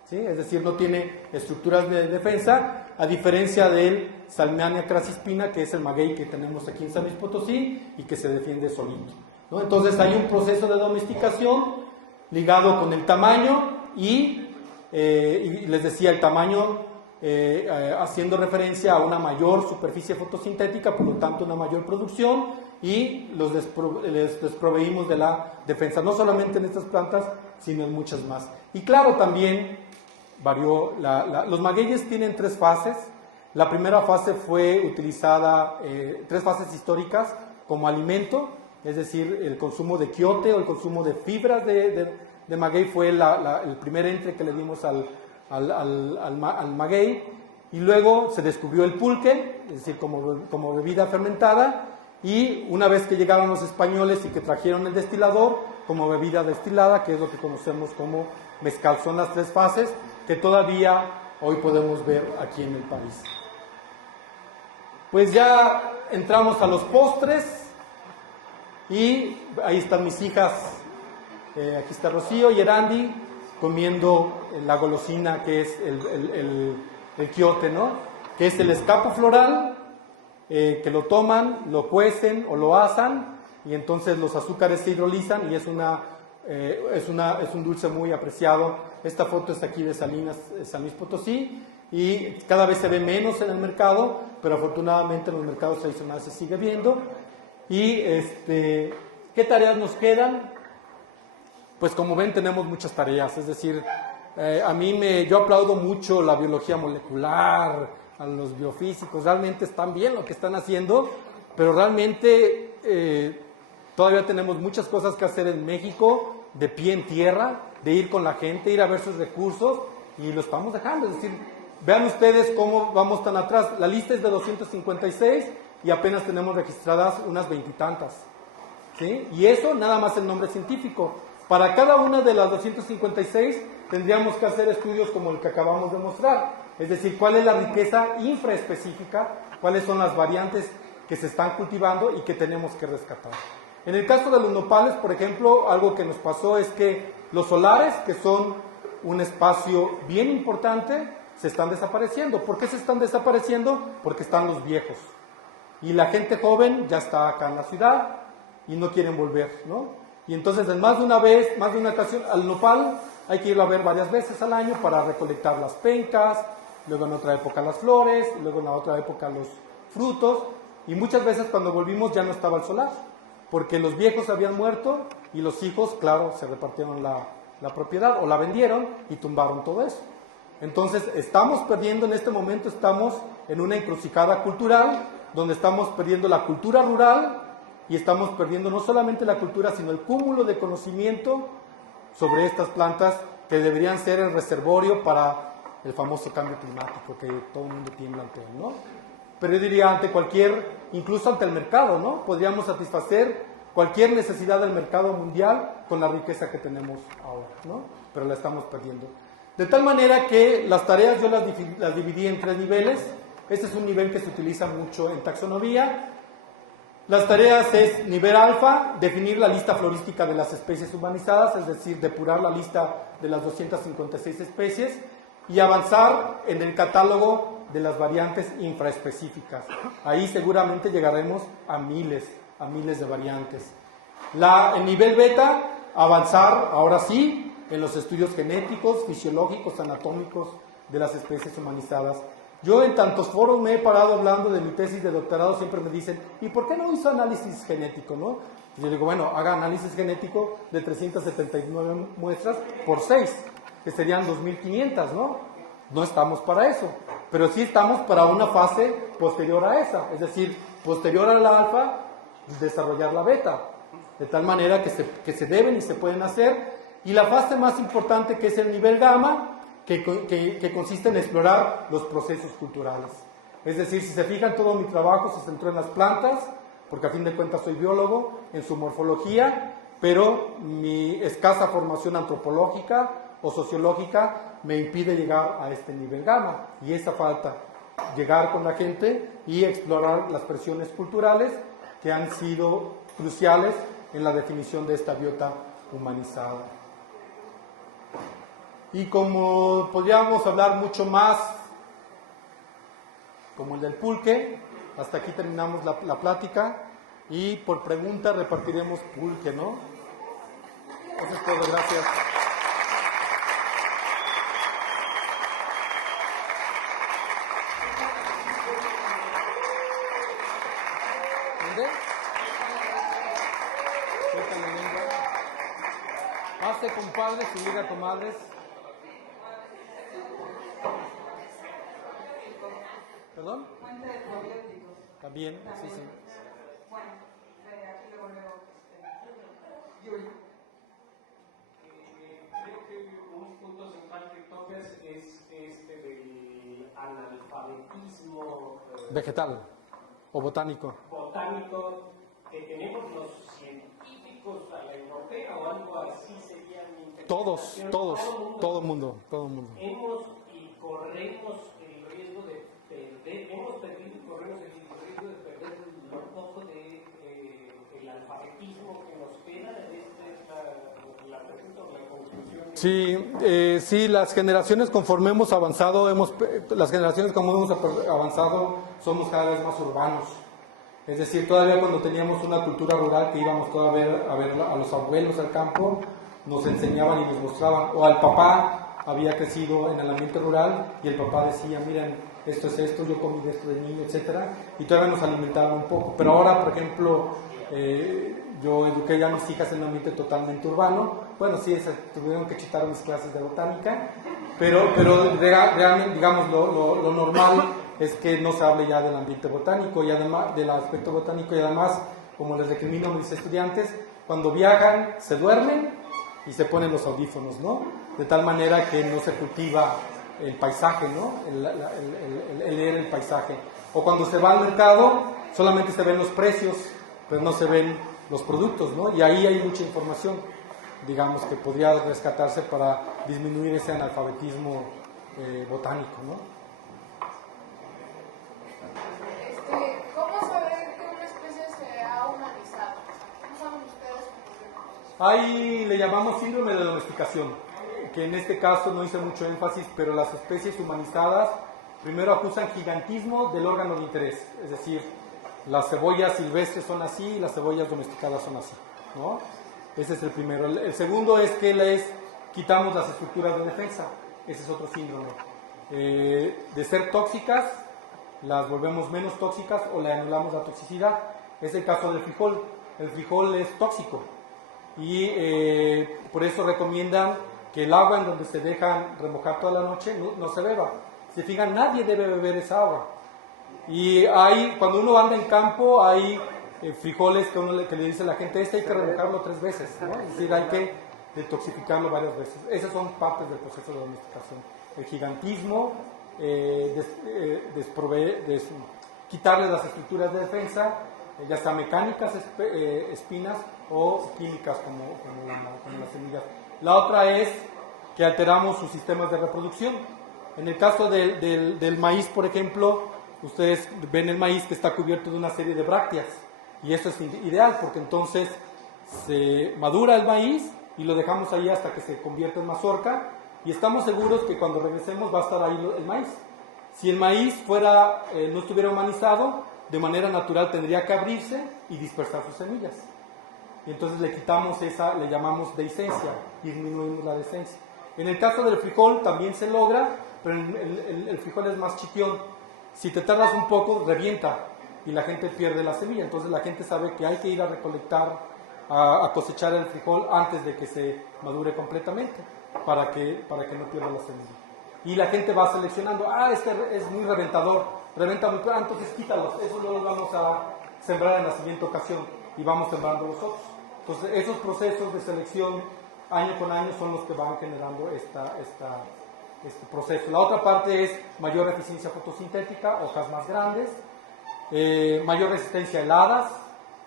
¿Sí? Es decir, no tiene estructuras de defensa, a diferencia del Salmiania crassispina, que es el maguey que tenemos aquí en San Luis Potosí y que se defiende solito, ¿no? Entonces hay un proceso de domesticación ligado con el tamaño y les decía, el tamaño haciendo referencia a una mayor superficie fotosintética, por lo tanto una mayor producción, y les desproveímos de la defensa, no solamente en estas plantas, sino en muchas más. Y claro, también varió, los magueyes tienen 3 fases. La primera fase fue utilizada, 3 fases históricas, como alimento, es decir, el consumo de quiote o el consumo de fibras de maguey fue el primer entre que le dimos al maguey, y luego se descubrió el pulque, es decir, como bebida fermentada, y una vez que llegaron los españoles y que trajeron el destilador, como bebida destilada, que es lo que conocemos como mezcal. Son las 3 fases que todavía hoy podemos ver aquí en el país. Pues ya entramos a los postres, y ahí están mis hijas, aquí está Rocío y Erandi, comiendo la golosina que es el quiote, ¿no? Que es el escapo floral, que lo toman, lo cuecen o lo asan, y entonces los azúcares se hidrolizan y es un dulce muy apreciado. Esta foto es aquí de Salinas, San Luis Potosí, y cada vez se ve menos en el mercado, pero afortunadamente en los mercados tradicionales se sigue viendo. Y ¿qué tareas nos quedan? Pues como ven, tenemos muchas tareas, es decir, yo aplaudo mucho la biología molecular, a los biofísicos, realmente están bien lo que están haciendo, pero realmente todavía tenemos muchas cosas que hacer en México, de pie en tierra, de ir con la gente, ir a ver sus recursos, y lo estamos dejando. Es decir, vean ustedes cómo vamos tan atrás. La lista es de 256 y apenas tenemos registradas unas 20 y tantas, ¿sí? Y eso nada más el nombre científico. Para cada una de las 256 tendríamos que hacer estudios como el que acabamos de mostrar, es decir, cuál es la riqueza infraespecífica, cuáles son las variantes que se están cultivando y que tenemos que rescatar. En el caso de los nopales, por ejemplo, algo que nos pasó es que los solares, que son un espacio bien importante, se están desapareciendo. ¿Por qué se están desapareciendo? Porque están los viejos. Y la gente joven ya está acá en la ciudad y no quieren volver, ¿no? Y entonces, más de una vez, más de una ocasión, al nopal hay que irlo a ver varias veces al año para recolectar las pencas, luego en otra época las flores, luego en la otra época los frutos, y muchas veces cuando volvimos ya no estaba el solar, porque los viejos habían muerto y los hijos, claro, se repartieron la propiedad o la vendieron y tumbaron todo eso. Entonces estamos perdiendo, en este momento estamos en una encrucijada cultural donde estamos perdiendo la cultura rural y estamos perdiendo no solamente la cultura, sino el cúmulo de conocimiento sobre estas plantas que deberían ser el reservorio para el famoso cambio climático que todo el mundo tiembla ante él, ¿no? Pero yo diría ante cualquier, incluso ante el mercado, ¿no? Podríamos satisfacer cualquier necesidad del mercado mundial con la riqueza que tenemos ahora, ¿no? Pero la estamos perdiendo. De tal manera que las tareas yo las dividí en 3 niveles. Este es un nivel que se utiliza mucho en taxonomía. Las tareas es nivel alfa, definir la lista florística de las especies humanizadas, es decir, depurar la lista de las 256 especies y avanzar en el catálogo de las variantes infraespecíficas. Ahí seguramente llegaremos a miles de variantes. El nivel beta, avanzar ahora sí en los estudios genéticos, fisiológicos, anatómicos de las especies humanizadas. Yo en tantos foros me he parado hablando de mi tesis de doctorado, siempre me dicen, ¿y por qué no hizo análisis genético, no? Y yo digo, bueno, haga análisis genético de 379 muestras por 6, que serían 2.500, ¿no? No estamos para eso, pero sí estamos para una fase posterior a esa, es decir, posterior a la alfa, desarrollar la beta, de tal manera que se deben y se pueden hacer, y la fase más importante que es el nivel gamma, que consiste en explorar los procesos culturales. Es decir, si se fijan, todo mi trabajo se centró en las plantas, porque a fin de cuentas soy biólogo, en su morfología, pero mi escasa formación antropológica o sociológica me impide llegar a este nivel gamma, y esa falta, llegar con la gente y explorar las presiones culturales que han sido cruciales en la definición de esta biota humanizada. Y como podríamos hablar mucho más, como el del pulque, hasta aquí terminamos la plática y por pregunta repartiremos pulque, ¿no? Eso es todo, gracias. ¿Dónde? Suéltame lengua. Pase compadres y diga comadres. ¿Perdón? Fuente de probióticos. También, sí, sí. Bueno, aquí luego Yuri. Creo que un punto central que tocas es este del analfabetismo vegetal o botánico. Botánico que tenemos los científicos a la europea o algo así serían. Todos, todo mundo. Hemos y corremos el riesgo de perder, hemos perdido y corremos el riesgo de perder un poco de el alfabetismo que nos queda. La pregunta o la conclusión. Sí, las generaciones conforme hemos avanzado, somos cada vez más urbanos. Es decir, todavía cuando teníamos una cultura rural que íbamos todavía a ver a los abuelos al campo, nos enseñaban y nos mostraban, o al papá había crecido en el ambiente rural y el papá decía, miren, esto es esto, yo comí de esto de niño, etcétera, y todavía nos alimentaban un poco. Pero ahora, por ejemplo, yo eduqué ya a mis hijas en un ambiente totalmente urbano. Bueno, sí, tuvieron que quitar mis clases de botánica, pero realmente, digamos, lo normal es que no se hable ya del ambiente botánico y además del aspecto botánico, y además, como les recrimino a mis estudiantes, cuando viajan se duermen y se ponen los audífonos, ¿no? De tal manera que no se cultiva el paisaje, ¿no? El leer el paisaje. O cuando se va al mercado, solamente se ven los precios, pero no se ven los productos, ¿no? Y ahí hay mucha información, digamos, que podría rescatarse para disminuir ese analfabetismo botánico, ¿no? ¿Cómo saber que una especie se ha humanizado? ¿Cómo saben ustedes? Ahí le llamamos síndrome de domesticación, que en este caso no hice mucho énfasis, pero las especies humanizadas primero acusan gigantismo del órgano de interés, es decir, las cebollas silvestres son así y las cebollas domesticadas son así, ¿no? Ese es el primero. El segundo es que les quitamos las estructuras de defensa, ese es otro síndrome. De ser tóxicas, las volvemos menos tóxicas o le anulamos la toxicidad. Es el caso del frijol. El frijol es tóxico y por eso recomiendan que el agua en donde se dejan remojar toda la noche no se beba. Si fijan, nadie debe beber esa agua. Y hay, cuando uno anda en campo, hay frijoles que le dice la gente, hay que remojarlo 3 veces, ¿no? Es decir, hay que detoxificarlo varias veces. Esas son partes del proceso de domesticación. El gigantismo, quitarle las estructuras de defensa, ya sea mecánicas, espinas, o químicas como las semillas. La otra es que alteramos sus sistemas de reproducción. En el caso del maíz, por ejemplo, ustedes ven el maíz que está cubierto de una serie de brácteas, y eso es ideal porque entonces se madura el maíz y lo dejamos ahí hasta que se convierte en mazorca, y estamos seguros que cuando regresemos va a estar ahí el maíz. Si el maíz no estuviera humanizado, de manera natural tendría que abrirse y dispersar sus semillas. Y entonces le quitamos le llamamos dehiscencia, y disminuimos la dehiscencia. En el caso del frijol también se logra, pero el frijol es más chiquión. Si te tardas un poco, revienta y la gente pierde la semilla. Entonces la gente sabe que hay que ir a recolectar, a cosechar el frijol antes de que se madure completamente, para que no pierda la semilla. Y la gente va seleccionando, este es muy reventador, reventa muy claro, entonces quítalos, eso no los vamos a sembrar en la siguiente ocasión, y vamos sembrando los otros. Entonces esos procesos de selección año con año son los que van generando este proceso. La otra parte es mayor eficiencia fotosintética, hojas más grandes, mayor resistencia a heladas,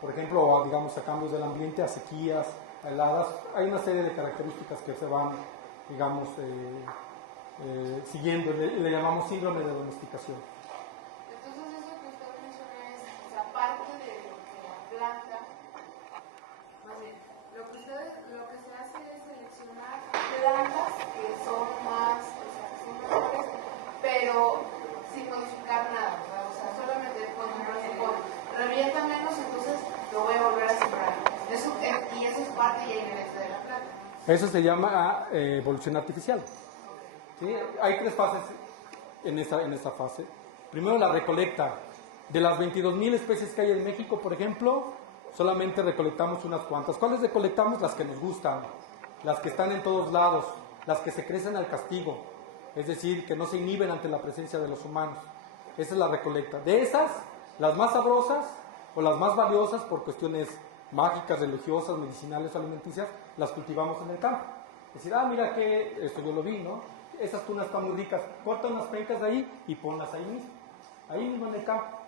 por ejemplo, o digamos a cambios del ambiente, a sequías, a heladas. Hay una serie de características que se van, digamos, siguiendo, le llamamos síndrome de domesticación. Entonces eso que usted menciona es, o sea, parte de lo que la planta, más bien, lo que se hace es seleccionar plantas que son más, o sea, que son mejores, pero sin modificar nada, ¿verdad? O sea, solamente cuando revienta menos, entonces lo voy a volver a sembrar. Y eso es parte ya inherente de la planta. Eso se llama evolución artificial. ¿Sí? Hay 3 fases en esta fase. Primero, la recolecta. De las 22,000 especies que hay en México, por ejemplo, solamente recolectamos unas cuantas. ¿Cuáles recolectamos? Las que nos gustan, las que están en todos lados, las que se crecen al castigo, es decir, que no se inhiben ante la presencia de los humanos. Esa es la recolecta. De esas, las más sabrosas o las más valiosas por cuestiones mágicas, religiosas, medicinales o alimenticias, las cultivamos en el campo. Es decir, mira que esto yo lo vi, ¿no? Esas tunas están muy ricas, corta unas pencas de ahí y ponlas ahí mismo en el campo.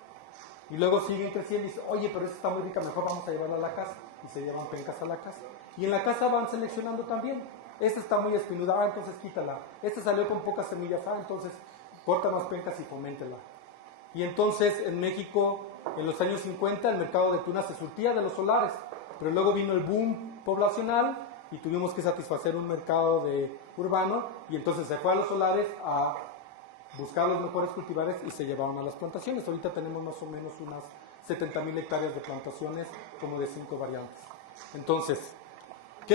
Y luego siguen creciendo y dicen, oye, pero esta está muy rica, mejor vamos a llevarla a la casa. Y se llevan pencas a la casa. Y en la casa van seleccionando también. Esta está muy espinuda, entonces quítala. Esta salió con pocas semillas, entonces corta más pencas y foméntela. Y entonces en México, en los años 50, el mercado de tunas se surtía de los solares. Pero luego vino el boom poblacional y tuvimos que satisfacer un mercado urbano, y entonces se fue a los solares a buscar los mejores cultivares y se llevaron a las plantaciones. Ahorita tenemos más o menos unas 70,000 hectáreas de plantaciones, como de 5 variantes. Entonces, ¿qué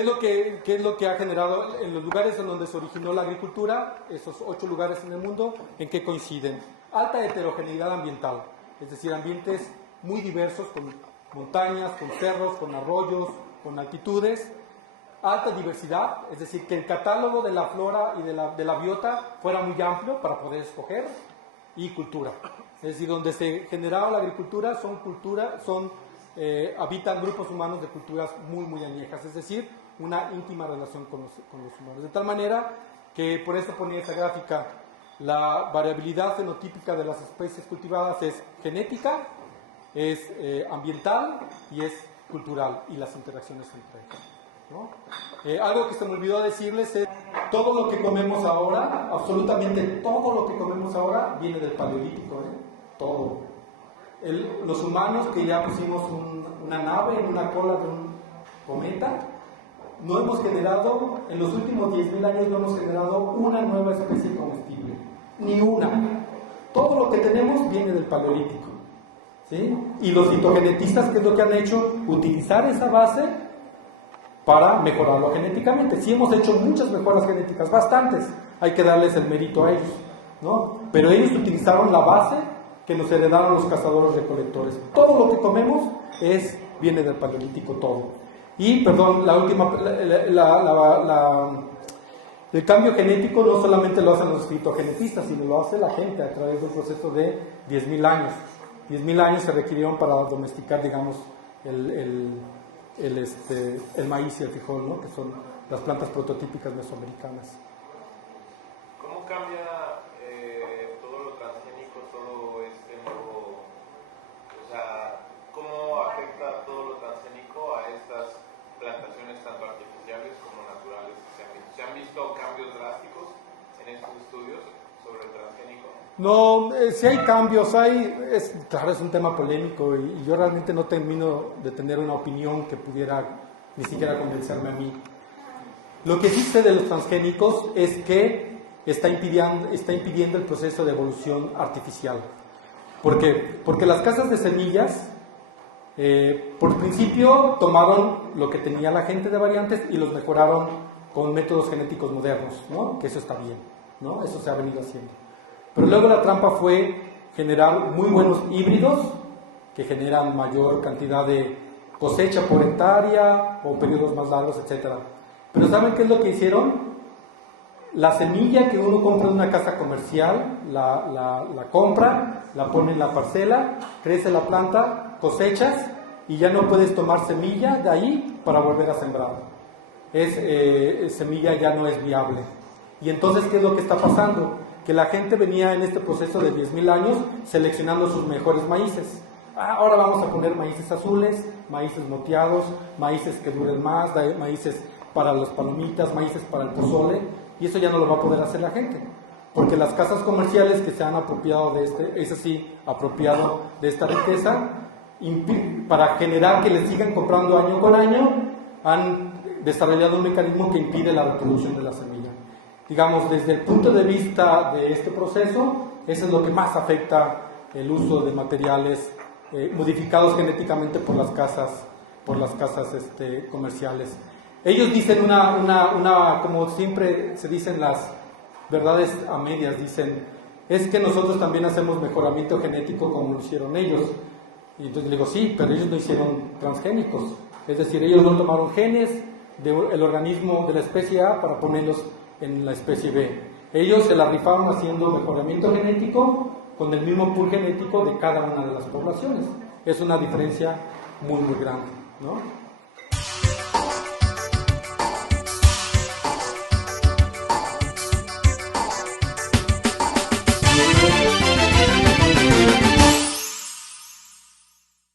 es lo que ha generado en los lugares en donde se originó la agricultura? Esos 8 lugares en el mundo, ¿en qué coinciden? Alta heterogeneidad ambiental, es decir, ambientes muy diversos, con montañas, con cerros, con arroyos, con altitudes. Alta diversidad, es decir, que el catálogo de la flora y de la biota fuera muy amplio para poder escoger. Y cultura, es decir, donde se generaba la agricultura habitan grupos humanos de culturas muy, muy añejas, es decir, una íntima relación con los humanos. De tal manera que, por eso ponía esta gráfica, la variabilidad fenotípica de las especies cultivadas es genética, es ambiental y es cultural, y las interacciones entre ellas, ¿no? Algo que se me olvidó decirles es, todo lo que comemos ahora, absolutamente todo lo que comemos ahora, viene del Paleolítico, todo. Los humanos que ya pusimos una nave en una cola de un cometa, no hemos generado, en los últimos 10,000 años no hemos generado una nueva especie comestible, ni una. Todo lo que tenemos viene del Paleolítico, ¿sí? Y los fitogenetistas, ¿qué es lo que han hecho? Utilizar esa base para mejorarlo genéticamente. Sí hemos hecho muchas mejoras genéticas, bastantes, hay que darles el mérito a ellos, ¿no? Pero ellos utilizaron la base que nos heredaron los cazadores recolectores. Todo lo que comemos viene del Paleolítico, todo. Y, perdón, el cambio genético no solamente lo hacen los fitogenetistas, sino lo hace la gente a través de un proceso de 10,000 años. 10.000 años se requirieron para domesticar, digamos, el maíz y el frijol, ¿no? Que son las plantas prototípicas mesoamericanas. ¿Cómo cambia todo lo transgénico, todo este nuevo, o sea, cómo afecta todo lo transgénico a estas plantaciones tanto artificiales como naturales? ¿Se han visto cambios drásticos en estos estudios sobre el transgénico? No, si hay cambios, claro, es un tema polémico y yo realmente no termino de tener una opinión que pudiera ni siquiera convencerme a mí. Lo que sí sé de los transgénicos es que está impidiendo el proceso de evolución artificial. ¿Por qué? Porque las casas de semillas, por principio, tomaron lo que tenía la gente de variantes y los mejoraron con métodos genéticos modernos, ¿no? Que eso está bien, ¿no? Eso se ha venido haciendo. Pero luego la trampa fue generar muy buenos híbridos que generan mayor cantidad de cosecha por hectárea o periodos más largos, etc. Pero ¿saben qué es lo que hicieron? La semilla que uno compra en una casa comercial, la compra, la pone en la parcela, crece la planta, cosechas y ya no puedes tomar semilla de ahí para volver a sembrar. Semilla ya no es viable. Y entonces, ¿qué es lo que está pasando? Que la gente venía en este proceso de 10.000 años seleccionando sus mejores maíces. Ahora vamos a poner maíces azules, maíces moteados, maíces que duren más, maíces para las palomitas, maíces para el pozole, y eso ya no lo va a poder hacer la gente, porque las casas comerciales que se han apropiado apropiado de esta riqueza, para generar que les sigan comprando año con año, han desarrollado un mecanismo que impide la reproducción de la semilla. Digamos, desde el punto de vista de este proceso, eso es lo que más afecta el uso de materiales modificados genéticamente por las casas comerciales. Ellos dicen como siempre se dicen las verdades a medias, dicen, es que nosotros también hacemos mejoramiento genético como lo hicieron ellos. Y entonces le digo, sí, pero ellos no hicieron transgénicos. Es decir, ellos no tomaron genes del organismo de la especie A para ponerlos en la especie B. Ellos se la rifaron haciendo mejoramiento genético con el mismo pool genético de cada una de las poblaciones. Es una diferencia muy, muy grande, ¿no?